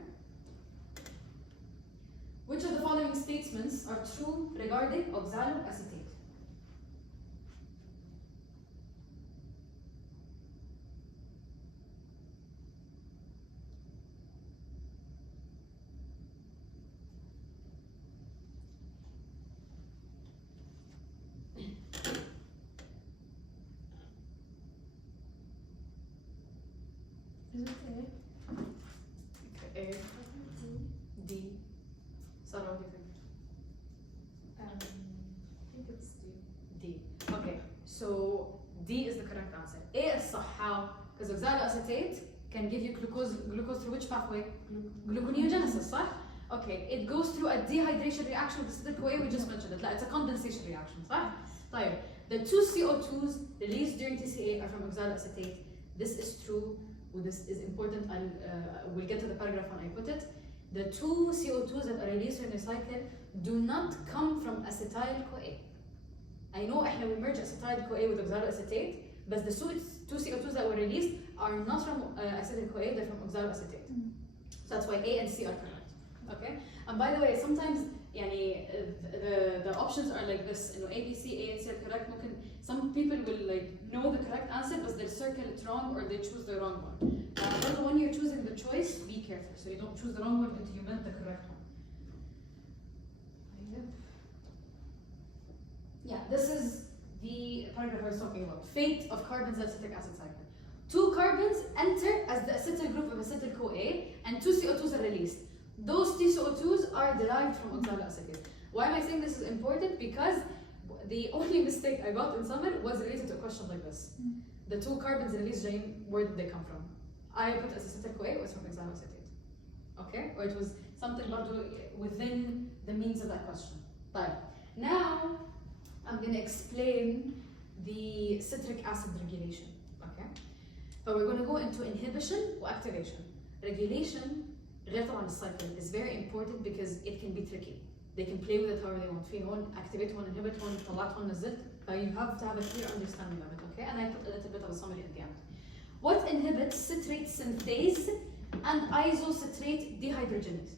Which of the following statements are true regarding oxaloacetate? Is it A? A, D. Sarah, what do you think? I think it's D. D. Okay, so D is the correct answer. A is صح. How? Because oxaloacetate can give you glucose through which pathway? Gluconeogenesis, صح? Okay, it goes through a dehydration reaction with acetyl-CoA, we just mentioned it. It's a condensation reaction, صح? طيب, the 2 CO2s released during TCA are from oxaloacetate. This is true. This is important. We'll get to the paragraph when I put it. The 2 CO2s that are released in the cycle do not come from acetyl-CoA. I know we merge acetyl-CoA with oxaloacetate, but the 2 CO2s that were released are not from acetyl-CoA, they're from oxaloacetate. So that's why A and C are correct. Okay? And by the way, sometimes the options are like this. A, B, C, A, and C are correct. Some people will know the correct answer, but they circle it wrong or they choose the wrong one. But when you're choosing the choice, be careful so you don't choose the wrong one until you meant the correct one. Yeah, this is the paragraph I was talking about. Fate of carbons in acetic acid cycle. 2 carbons enter as the acetyl group of acetyl-CoA, and 2 CO2s are released. Those 2 CO2s are derived from oxaloacetate. Why am I saying this is important? Because the only mistake I got in summer was related to a question like this. The two carbons released Jane, where did they come from? I put acetyl CoA or something cyanoacetate. Okay? Or it was something within the means of that question. But now I'm going to explain the citric acid regulation. Okay? But we're going to go into inhibition or activation. Regulation, غير طبعا الcycle, is very important because it can be tricky. They can play with it however they want. في هون activate هون inhibit هون طلعت هون نزلت. You have to have a clear understanding of it, okay? And I put a little bit of a summary at the end. What inhibits citrate synthase and isocitrate dehydrogenase?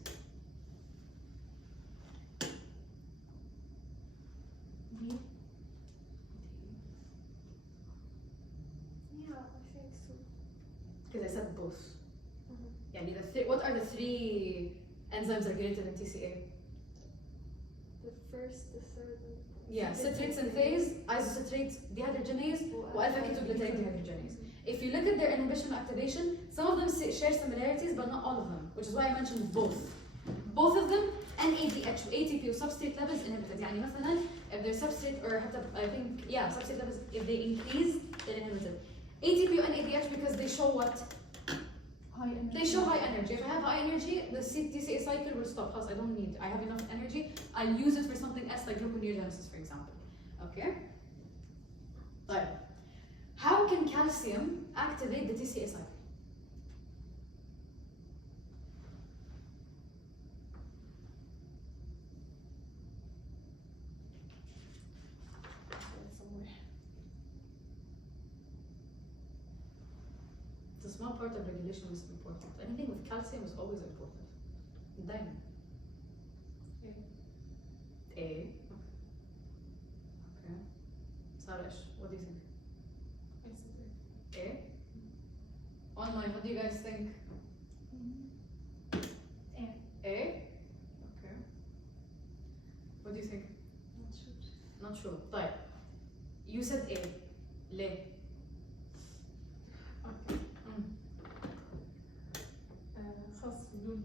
Yeah, I think so. Because I said both. يعني what are the three enzymes regulated in TCA? The first, the third, and Yeah, citrate synthase, isocitrate dehydrogenase, alpha ketoglutarate dehydrogenase. If you look at their inhibition activation, some of them share similarities, but not all of them, which is why I mentioned both. Both of them, NADH, ATP, substrate levels inhibited. يعني مثلا if their substrate or حتى I think substrate levels, if they increase, they're inhibited. ATP and NADH because they show what? High energy. They show high energy. If I have high energy, the TCA cycle will stop. Because I don't need. I have enough energy. I'll use it for something else like gluconeogenesis, for example. Okay. Right. How can calcium activate the TCA cycle? somewhere. The small part of regulation is important. Anything with calcium is always important. Then A. Okay. Sarash, what do you think? A. Online, what do you guys think? A. A. Okay. What do you think? Not sure. Not sure. طيب. You said A. ليه؟ Okay. خاص بدون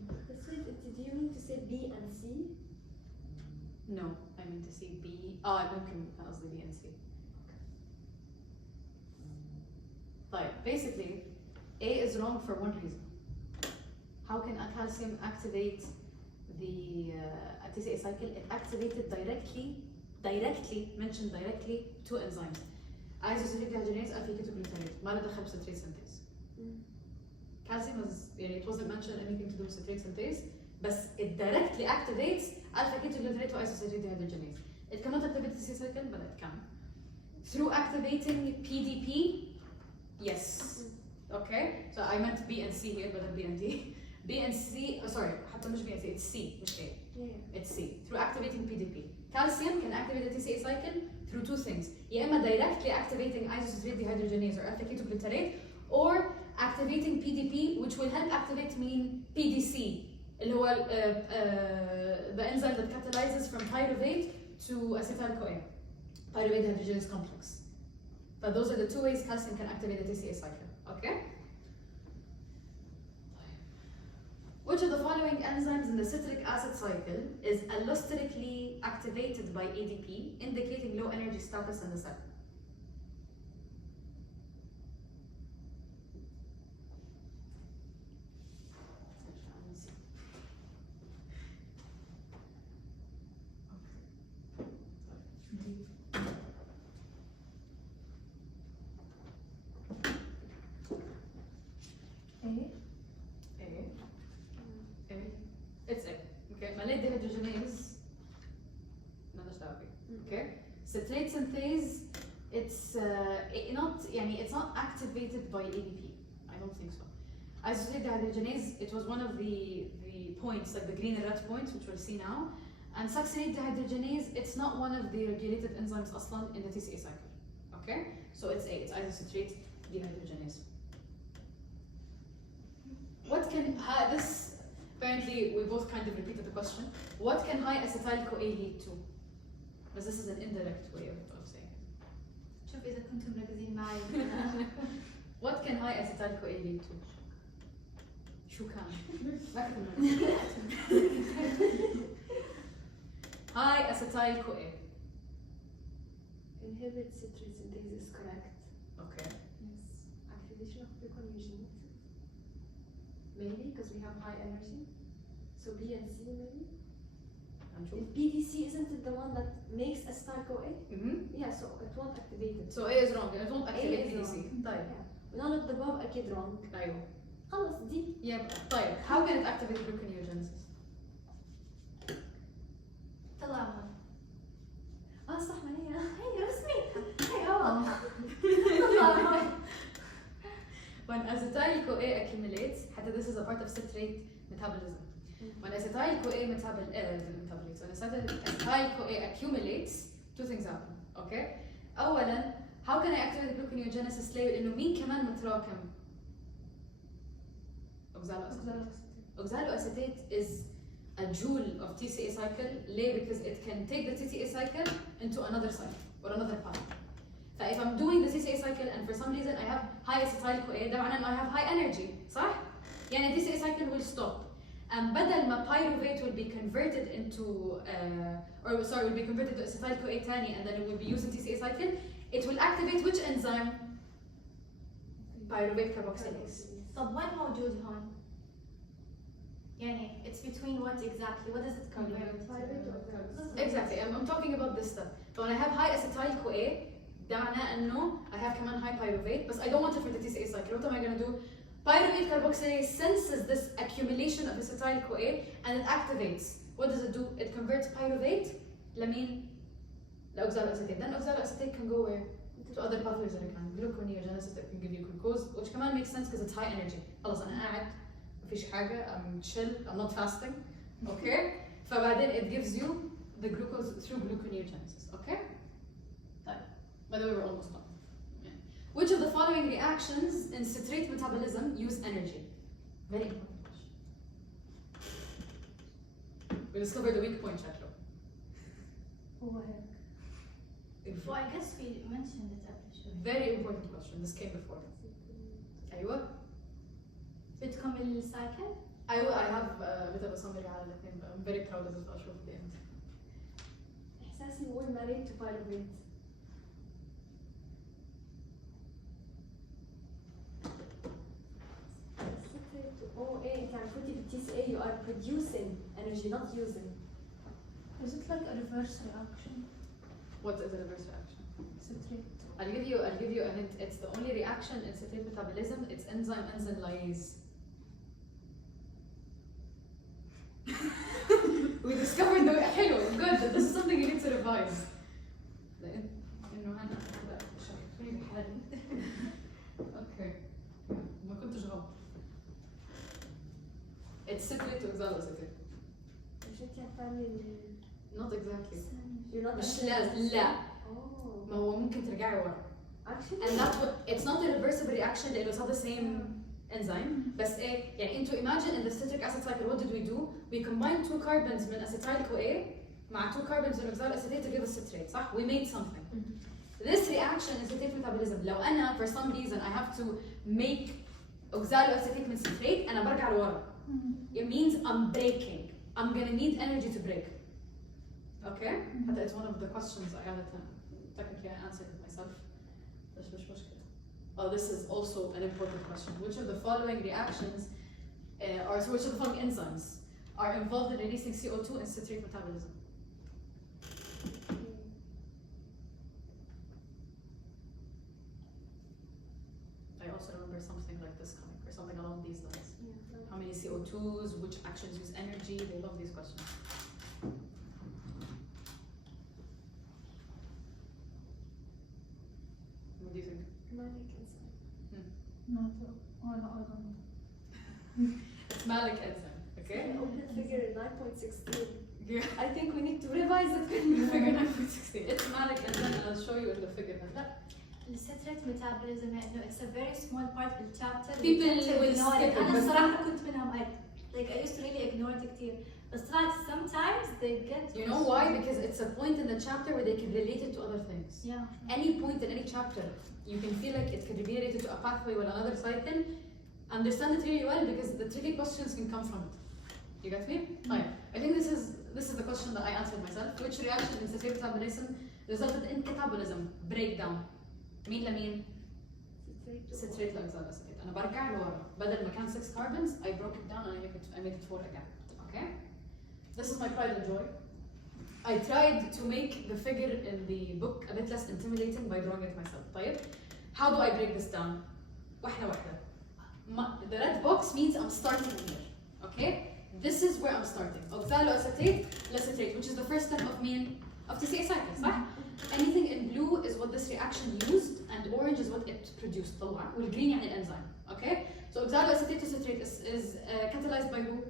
Did you mean to say B and C? No, I mean to say B. ممكن قصدي B and C. طيب, basically, A is wrong for one reason. How can a calcium activate the TCA cycle? It activated mentioned directly two enzymes. Isocitrate dehydrogenase, alpha ketoglutarate. ما له دخل بcitrate synthase. Calcium it wasn't mentioned anything to do with citrate synthase, but it directly activates alpha ketoglutarate or isocitrate dehydrogenase. It cannot activate the TCA cycle, but it can. Through activating PDP, yes. Okay, so I meant B and C here, but not B and D. B and C, sorry, حتى مش B and C, it's C, مش A. Yeah. It's C, through activating PDP. Calcium can activate the TCA cycle through two things. يا إما directly activating isocitrate dehydrogenase or alpha ketoglutarate, or activating PDP, which will help activate PDC, اللي هو the enzyme that catalyzes from pyruvate to acetyl-CoA, pyruvate dehydrogenase complex. But those are the two ways calcium can activate the TCA cycle. Okay? Which of the following enzymes in the citric acid cycle is allosterically activated by ADP, indicating low energy status in the cell? It's A. Okay, malate dehydrogenase. Okay, citrate synthase. It's it's not activated by ADP. I don't think so. Isocitrate dehydrogenase. It was one of the points, like the green and red points, which we'll see now. And succinate dehydrogenase. It's not one of the regulated enzymes aslan in the TCA cycle. Okay, so it's A. It's isocitrate dehydrogenase. What can this? Apparently, we both kind of repeated the question. What can high acetyl-CoA lead to? Because this is an indirect way of saying it. شوف إذا كنتم مركزين معي. What can high acetyl-CoA lead to? شو كان؟ high acetyl CoA. Inhibit citrate synthase is correct. Okay. Yes. Activation of gluconeogenesis. Maybe because we have high energy. So B and C maybe. هنشوف. If BDC isn't it the one that makes acetyl CoA? Mm-hmm. Yeah, so it won't activate it. So A is wrong. It won't activate A is PDC. wrong. طيب. Yeah. None of the above أكيد wrong. أيوه. خلص دي. يبقى طيب. How can it activate gluconeogenesis? طلعها. صح ما هي. هي رسميها. هي واضحة. طلعها. When acetyl CoA accumulates, حتى this is a part of citrate metabolism. When acetyl CoA metabolates, when acetyl CoA accumulates, two things happen. Okay? أولاً, how can I activate the gluconeogenesis layer? إنه مين كمان متراكم؟ Oxaloacetate. Oxaloacetate is a joule of TCA cycle. ليه? Because it can take the TCA cycle into another cycle or another path. So if I'm doing the TCA cycle and for some reason I have high acetyl CoA, ده معناه إنه I have high energy. صح؟ يعني TCA cycle will stop. And بدل ما pyruvate will be converted into, will be converted to acetyl CoA تاني and then it will be used in TCA cycle, it will activate which enzyme? Pyruvate carboxylase. طب وين موجود هون؟ يعني it's between what exactly? What does it convert? Exactly, I'm talking about this stuff. So when I have high acetyl CoA, ده معناه إنه I have كمان high pyruvate, but I don't want it for the TCA cycle. What am I going to do? Pyruvate carboxylase senses this accumulation of acetyl CoA and it activates. What does it do? It converts pyruvate لمين؟ لoxaloacetate. Then oxaloacetate can go where? To other pathways that can gluconeogenesis that can give you glucose, which كمان makes sense because it's high energy. خلاص أنا قاعد مفيش حاجة, I'm chill, I'm not fasting. Okay? فبعدين it gives you the glucose through gluconeogenesis. Okay? طيب. By the way, we're almost done. Which of the following reactions in citrate metabolism use energy? Very important question. We discovered the weak point, Shaklo. هو هيك. Well, I guess we mentioned it actually. Very important question. This came before. أيوة. بدكم السايكل؟ أيوة, I have a bit of a summary على الاثنين. I'm very proud of this for at the end. إحساسي هو married to pyruvate. OA can put it to TCA, you are producing energy, not using. Is it like a reverse reaction? What is a reverse reaction? Citrate. I'll give you a hint. It's the only reaction in citrate metabolism. It's enzyme lyase. We discovered the حلو. Good. This is something you need to revise. إنه أنا شايفني بحالي. Okay. ما كنتش غلط. It's citrate to oxaloacetate. مش انت هتعملي Not exactly. you're not مش لا. Oh. ما هو ممكن ترجعي ورا. Actually. And that's what, it's not a reversible reaction لأنه it's not the same enzyme. بس إيه يعني أنتوا imagine in the citric acid cycle what did we do? We combined 2 carbons من acetyl CoA مع 2 carbons من oxaloacetate to give us citrate صح? We made something. This reaction in citrate metabolism لو أنا for some reason I have to make oxaloacetate من citrate أنا برجع لورا. It means I'm breaking. I'm gonna need energy to break. Okay? حتى it's one of the questions I had to technically I answered it myself. بس مش مشكلة. Oh, this is also an important question. Which of the following reactions, which of the following enzymes are involved in releasing CO2 in citrate metabolism? I also remember something like this coming, or something along these lines. How many CO2s, which actions use energy? They love these questions. What do you think? Malak enzyme. Not أنا أيضا. It's Malak enzyme, okay? Open figure 9.16. Yeah. I think we need to revise it. Figure 9.16. It's Malak enzyme and I'll show you in the figure. لا. الستريت metabolism لأنه it's a very small part of the chapter. People we tend to will ignore skip it. it, أنا بس- الصراحة كنت منهم like I used to really ignore it كتير. بس طلعت sometimes they get. You know why? Because it's a point in the chapter where they can relate it to other things. Yeah. Any point in any chapter, you can feel like it could be related to a pathway or another cycle. Understand it really well because the tricky questions can come from it. You get me? Fine. I think this is this is the question that I answered myself. Which reaction in citrate metabolism resulted in catabolism breakdown؟ مين لمين؟ citrate لاوكسالواسيتيت. أنا برجع لورا بدل ما كان 6 carbons I broke it down and I made it 4 again. Okay? This is my pride and joy. I tried to make the figure in the book a bit less intimidating by drawing it myself. طيب. How do I break this down? واحدة واحدة. The red box means I'm starting here. Okay? This is where I'm starting. Oxaloacetate, citrate, which is the first step of TCA cycle, صح? Anything in blue is what this reaction used, and orange is what it produced. طلع. والgreen يعني الانزيم. Okay? So oxaloacetate to citrate is catalyzed by who?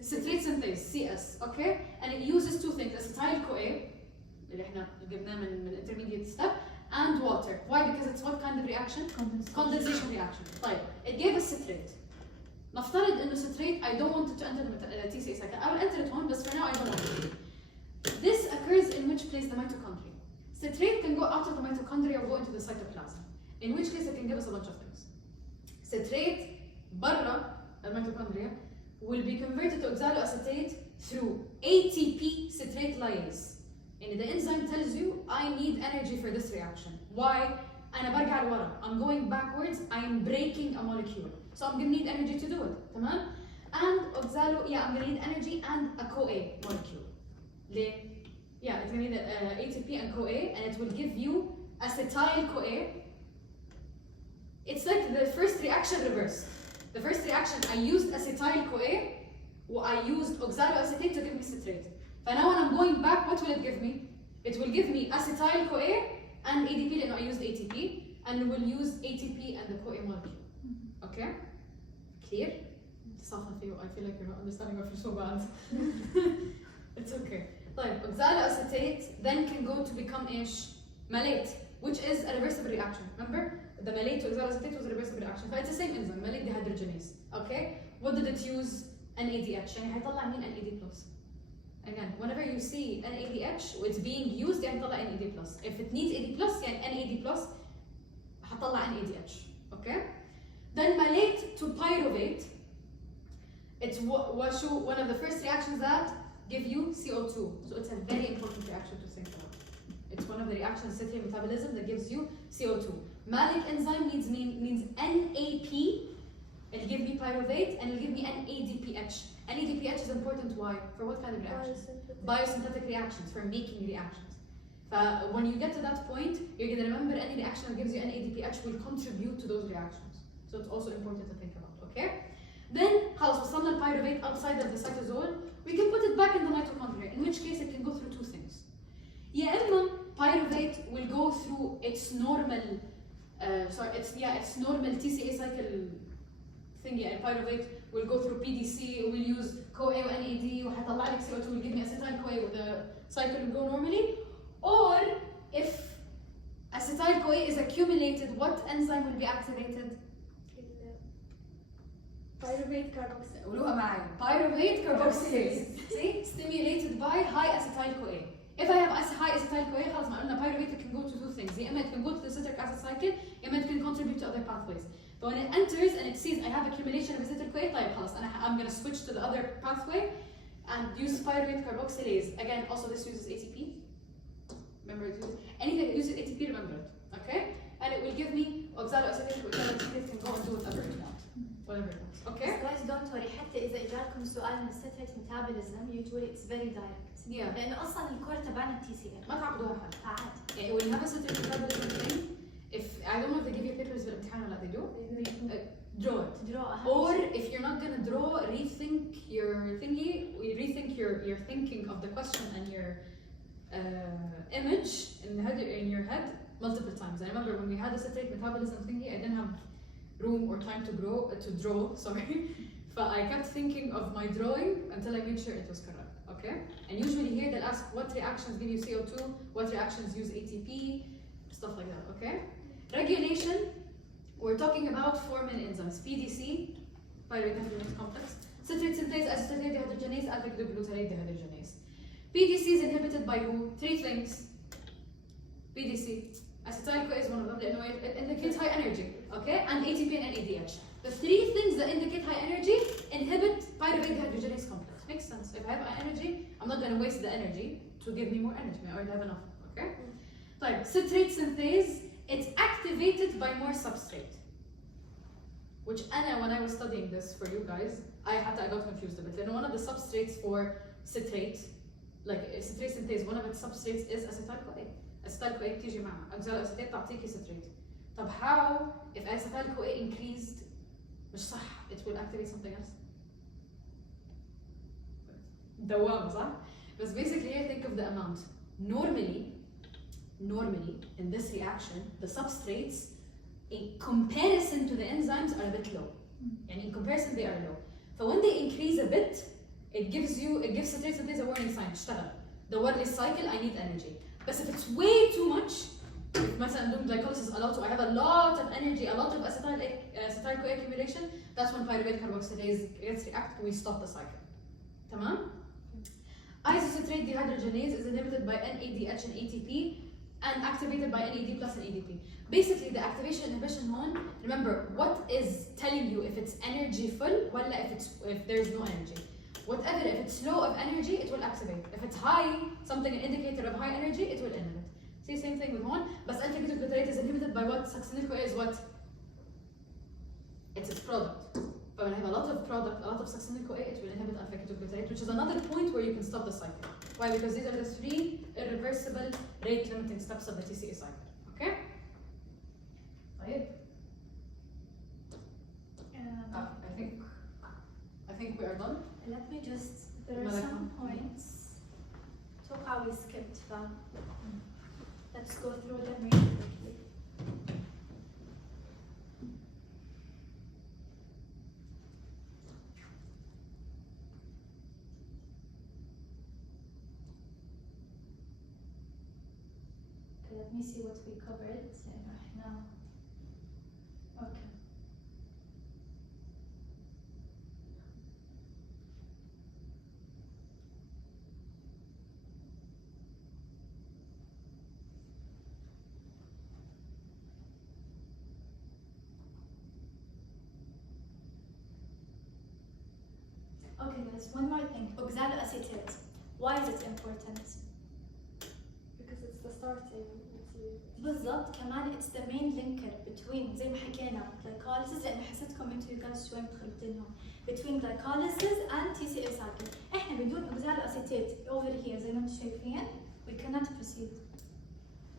Citrate synthase, CS. Okay? And it uses two things: acetyl-CoA, اللي احنا جبناه من intermediate step, and water. Why? Because it's what kind of reaction? Condensation reaction. طيب. It gave us citrate. نفترض انه citrate I don't want it to enter the TCA cycle. I will enter it on, but for now I don't want it. This occurs in which place? The mitochondria. Citrate can go out of the mitochondria or go into the cytoplasm. In which case it can give us a bunch of things. Citrate برا الميتوكوندريا will be converted to oxaloacetate through ATP citrate lyase. And the enzyme tells you I need energy for this reaction. Why? أنا برجع لورا. I'm going backwards. I am breaking a molecule. So I'm gonna need energy to do it. تمام? And I'm gonna need energy and a CoA molecule. ليه? Yeah, it's gonna need ATP and CoA, and it will give you acetyl-CoA. It's like the first reaction reversed. The first reaction I used acetyl-CoA, or I used oxaloacetate to give me citrate. But now when I'm going back, what will it give me? It will give me acetyl-CoA and ADP, and I used ATP, and we'll use ATP and the CoA molecule. Okay? Clear? I feel like you're not understanding what you're so bad. It's okay. طيب, oxaloacetate then can go to become malate, which is a reversible reaction. Remember? The malate to oxaloacetate was a reversible reaction. But it's the same enzyme, malate dehydrogenase. Okay? What did it use? NADH. يعني هيطلع مين NAD+. Again, whenever you see NADH, it's being used يعني هيطلع NAD+. If it needs AD+, يعني NAD+, هطلع NADH. Okay? Then malate to pyruvate. It's one of the first reactions that give you CO2. So it's a very important reaction to think about. It's one of the reactions in citrate metabolism that gives you CO2. Malic enzyme means NAP. It'll give me pyruvate and it'll give me NADPH. NADPH is important. Why? For what kind of reactions? Biosynthetic reactions, for making reactions. When you get to that point, you're going to remember any reaction that gives you NADPH will contribute to those reactions. So it's also important to think about, okay? Then, خلاص وصلنا الpyruvate outside of the cytosol, we can put it back in the mitochondria, in which case it can go through two things. يا إما pyruvate will go through its normal, its normal TCA cycle thingy, and pyruvate will go through PDC, will use CoA and NAD, وهيطلع لك CO2, will give me acetyl-CoA, the cycle will go normally. Or if acetyl-CoA is accumulated, what enzyme will be activated? Pyruvate carboxylase. قولوها معايا. Pyruvate carboxylase. See? Stimulated by high acetyl-CoA. If I have high acetyl-CoA, خلاص ما قلنا pyruvate can go to two things. يا إما it can go to the citric acid cycle, يا إما it can contribute to other pathways. But when it enters and it sees I have accumulation of acetyl-CoA, طيب خلاص I'm going to switch to the other pathway and use pyruvate carboxylase. Again, also this uses ATP. Remember it uses anything that uses ATP, remember it. Okay? And it will give me oxaloacetate, oxaloacetate can go and do whatever it wants. Whatever it wants. Okay? Guys, don't worry. حتى إذا إجاكم سؤال من citrate metabolism, usually it's very direct. Yeah. لأنه أصلاً الكور تبعنا TCA. ما تعقدوها حد. عادي. يعني when you have a citric metabolism thing, if I don't know if they give you papers بالامتحان ولا they do, draw it. Draw. Or if you're not gonna draw, rethink your thingy, rethink your thinking of the question and your image in your head multiple times. I remember when we had a citrate metabolism thingy, I didn't have room or time to draw, sorry. But I kept thinking of my drawing until I made sure it was correct, okay? And usually here they'll ask what reactions give you CO2, what reactions use ATP, stuff like that, okay? Regulation, we're talking about four main enzymes: PDC, pyruvate dehydrogenase complex, citrate synthase, acetyl dehydrogenase, alpha-glutarate dehydrogenase. PDC is inhibited by who? Three things. PDC. Acetyl-CoA is one of them, it indicates high energy, okay? And ATP and NADH. The three things that indicate high energy inhibit pyruvate dehydrogenase complex. Makes sense. If I have energy, I'm not going to waste the energy to give me more energy. I already have enough. Okay? طيب, citrate synthase, it's activated by more substrate. Which when I was studying this for you guys, I got confused a bit. And one of the substrates for citrate, like citrate synthase, one of its substrates is acetyl-CoA. Acetyl-CoA بتيجي مع oxaloacetate تعطيكي citrate. طب how if acetyl-CoA increased مش صح, it will activate something else. دوام صح؟ But basically I think of the amount. Normally in this reaction, the substrates in comparison to the enzymes are a bit low. And in comparison they are low. So when they increase a bit, it gives citrate synthase a warning sign. اشتغل. دور لي cycle, I need energy. But if it's way too much, if مثلا doing glycolysis a lot, so I have a lot of energy, a lot of acetyl-CoA accumulation, that's when pyruvate carboxylase gets reacted, we stop the cycle. تمام? Isocitrate dehydrogenase is inhibited by NADH and ATP and activated by NAD plus and ADP. Basically, the activation inhibition one, remember, what is telling you if it's energy full, ولا if there's no energy. Whatever, if it's low of energy, it will activate. If it's high, something an indicator of high energy, it will inhibit. See, same thing with one, but alpha-ketoglutarate is inhibited by what? Succinyl-CoA is what? It's its product. But when I have a lot of product, a lot of succinyl-CoA, it will inhibit alpha-ketoglutarate, which is another point where you can stop the cycle. Why? Because these are the 3 irreversible rate-limiting steps of the TCA cycle. Okay? طيب. I think we are done. Let me just, there are some points. So how we skipped them. Let's go through them really quickly. Okay, let me see what we covered. Now, okay. Okay guys, one more thing. Oxaloacetate. Why is it important? Because it's the starting. بالضبط كمان it's the main linker between زي ما حكينا glycolysis لأنه حسيتكم انتوا you guys شوي متخلطينهم between glycolysis and TCA cycle. احنا بدون oxaloacetate over here زي ما انتم شايفين we cannot proceed.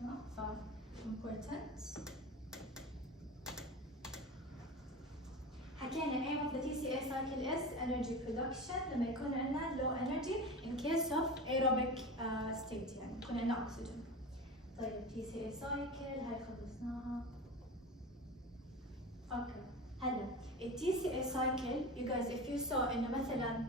تمام؟ important. حكينا aim of the TCA cycle is energy production لما يكون عندنا low energy in case of aerobic state يعني يكون عندنا oxygen. طيب TCA cycle هاي خلصناها. اوكي هلا TCA cycle you guys if you saw إنه مثلا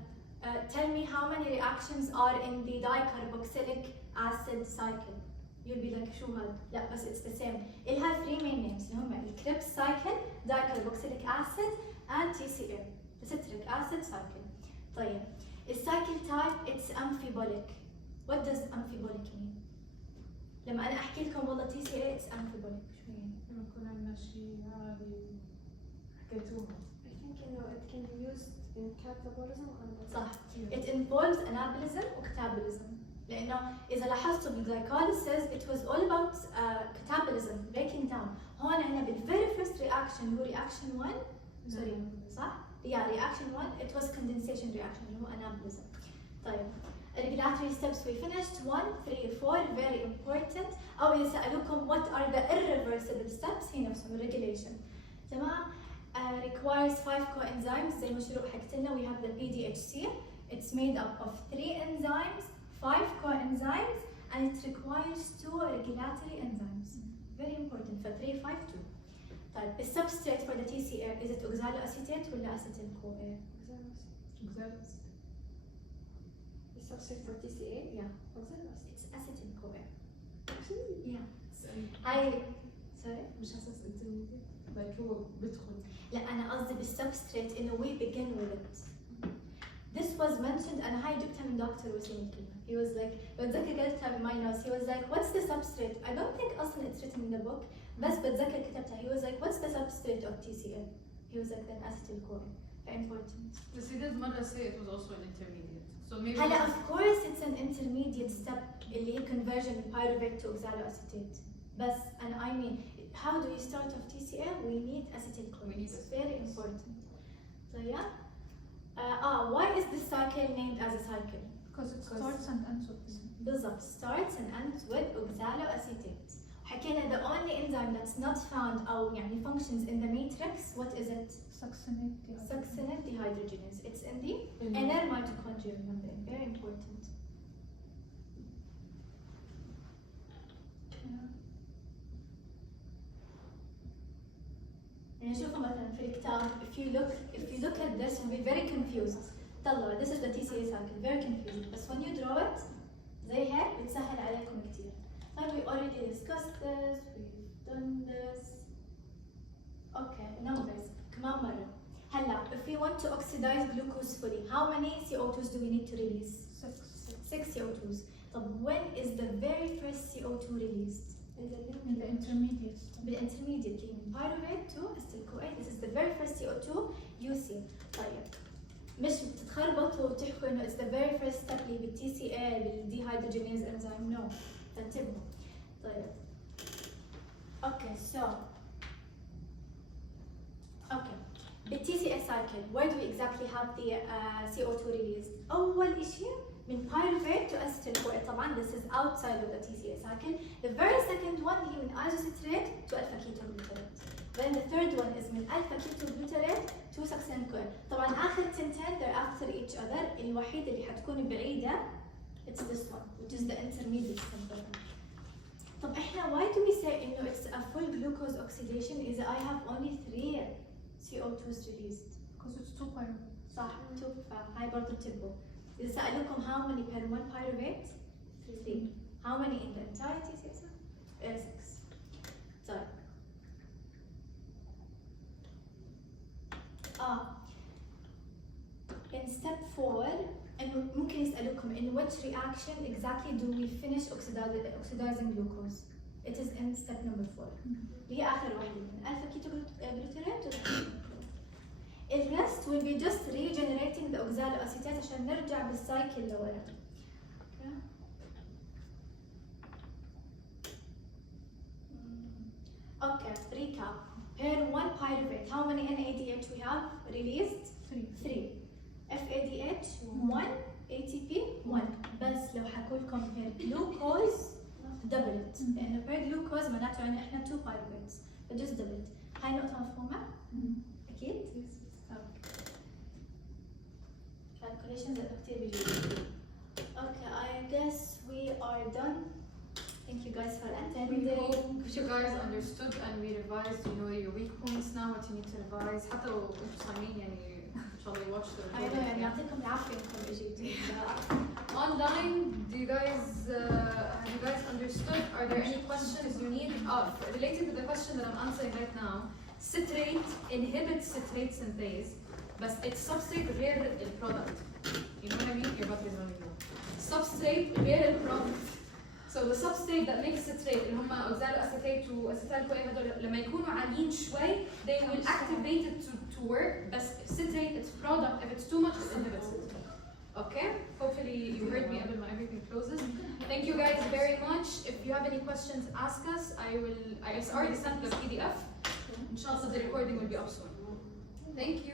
tell me how many reactions are in the dicarboxylic acid cycle. You'll be like شو هذا؟ لا بس it's the same. إلها 3 main names اللي هم الكريبس cycle, dicarboxylic acid and TCA, the citric acid cycle. طيب الcycle type it's amphibolic. What does amphibolic mean? لما أنا أحكي لكم والله TCA it's amphibolic شو يعني؟ لما يكون عندنا شيء عادي حكيتوها. I think it can be used in catabolism or صح. It involves anabolism وcatabolism. لأنه إذا لاحظتوا بالglycolysis it was all about catabolism, breaking down. هون عندنا very first reaction هو reaction 1 sorry صح؟ Yeah reaction 1 it was condensation reaction اللي هو anabolism. طيب regulatory steps we finished 1, 3, 4 very important. أو إذا سألوكم what are the irreversible steps هي نفسهم regulation. تمام؟ requires 5 coenzymes زي ما شروق حكت لنا. We have the PDHC. It's made up of 3 enzymes, 5 coenzymes, and it requires 2 regulatory enzymes. Very important for 3, 5, 2. طيب the substrate for the TCA is it oxaloacetate ولا acetyl-CoA? Oxaloacetate. The substrate for TCA? Yeah. Oxaloacetate. It's acetyl-CoA. Actually? Yeah. I sorry. مش حاسس intermediate. Like هو بدخل. لا أنا قصدي بالsubstrate إنه we begin with it. This was mentioned and هاي جبتها من دكتور وسيم الكلمة. He was like بتذكر قلتها in my notes. He was like what's the substrate? I don't think أصلا it's written in the book. بس بتذكر كتبتها. He was like what's the substrate of TCA? He was like then acetyl-CoA. Very important. بس he did مرة say it was also an intermediate. So maybe هلا of course it's an intermediate step اللي هي conversion من pyruvate to oxaloacetate. بس and I mean how do we start off TCA? We need acetyl-CoA. We need It's very important. So yeah. Why is this cycle named as a cycle? Because it starts and ends with this. بالضبط starts and ends with oxaloacetate. حكينا the only enzyme that's not found أو يعني functions in the matrix. What is it? Succinate. Succinate dehydrogenase. It's in the inner mitochondrial membrane. Very important. يعني شوفوا مثلا في الكتاب if you look at this you'll be very confused. طلعوا this is the TCA cycle. Very confusing. بس when you draw it زي هيك بتسهل عليكم كتير. But we already discussed this. We've done this. Okay, numbers. كمان مرة. هلا if we want to oxidize glucose fully, how many CO2s do we need to release? 6 CO2s. طب when is the very first CO2 released? In the intermediate. بالintermediate من pyruvate to acetyl-CoA. This is the very first CO2 you see. طيب مش بتتخربطوا وتحكوا انه it's the very first step اللي بال TCA بالdehydrogenase enzyme. No. انتبهوا. طيب. Okay, so. Okay. The TCA cycle, where do we exactly have the CO2 released? أول إشي من pyruvate to acetyl-CoA. طبعاً this is outside of the TCA cycle. The very second one هي من isocitrate to alpha-ketoglutarate. Then the third one is من alpha-ketoglutarate to succinate-CoA. طبعاً آخر تنتين they're after each other. الوحيدة اللي حتكون بعيدة it's this one, which is the intermediate component. طب إحنا why do we say إنه it's a full glucose oxidation is I have only 3 CO2s released. Because it's 2 pyruvate. صح 2 فهاي برضه انتبهوا. إذا سألوكم how many per 1 pyruvate? 3. How many in the entire TCA? 6. طيب. In step 4 إنه ممكن يسألوكم in which reaction exactly do we finish oxidizing glucose? It is in step number 4. هي آخر واحدة من alpha-ketoglutarate. The rest will be just regenerating the oxaloacetate عشان نرجع بالسايكل لورا. Okay, recap. Per 1 pyruvate, how many NADH we have released? 3. FADH 1, ATP 1. بس لو حكولكم per glucose doubled. لأنه per glucose معناته عنا إحنا 2 pyruvates. فجست doubled. هاي نقطة مفهومة؟ أكيد؟ Calculations that كتير بيجوا. Okay, I guess we are done. Thank you guys for attending. We hope you guys understood and we revised, you know, your weak points now, what you need to revise. حتى لو انتوا صايمين يعني ان شاء الله watch the I know يعني يعطيكم العافية إنكم إجيتوا. Online, do you guys have you guys understood? Are there any questions you need? Related to the question that I'm answering right now, citrate inhibits citrate synthase, but its substrate غير the product. You know what I mean? Your battery is running low. Substrate غير the product. So the substrate that makes citrate اللي هم oxaloacetate واcetyl-CoA هذول لما يكونوا عاليين شوي they will activate it to work. بس citrate its product if it's too much it inhibits it. Okay? Hopefully you heard me when everything closes. Thank you guys very much. If you have any questions, ask us. I already sent the PDF. Inshallah the recording will be up soon. Thank you.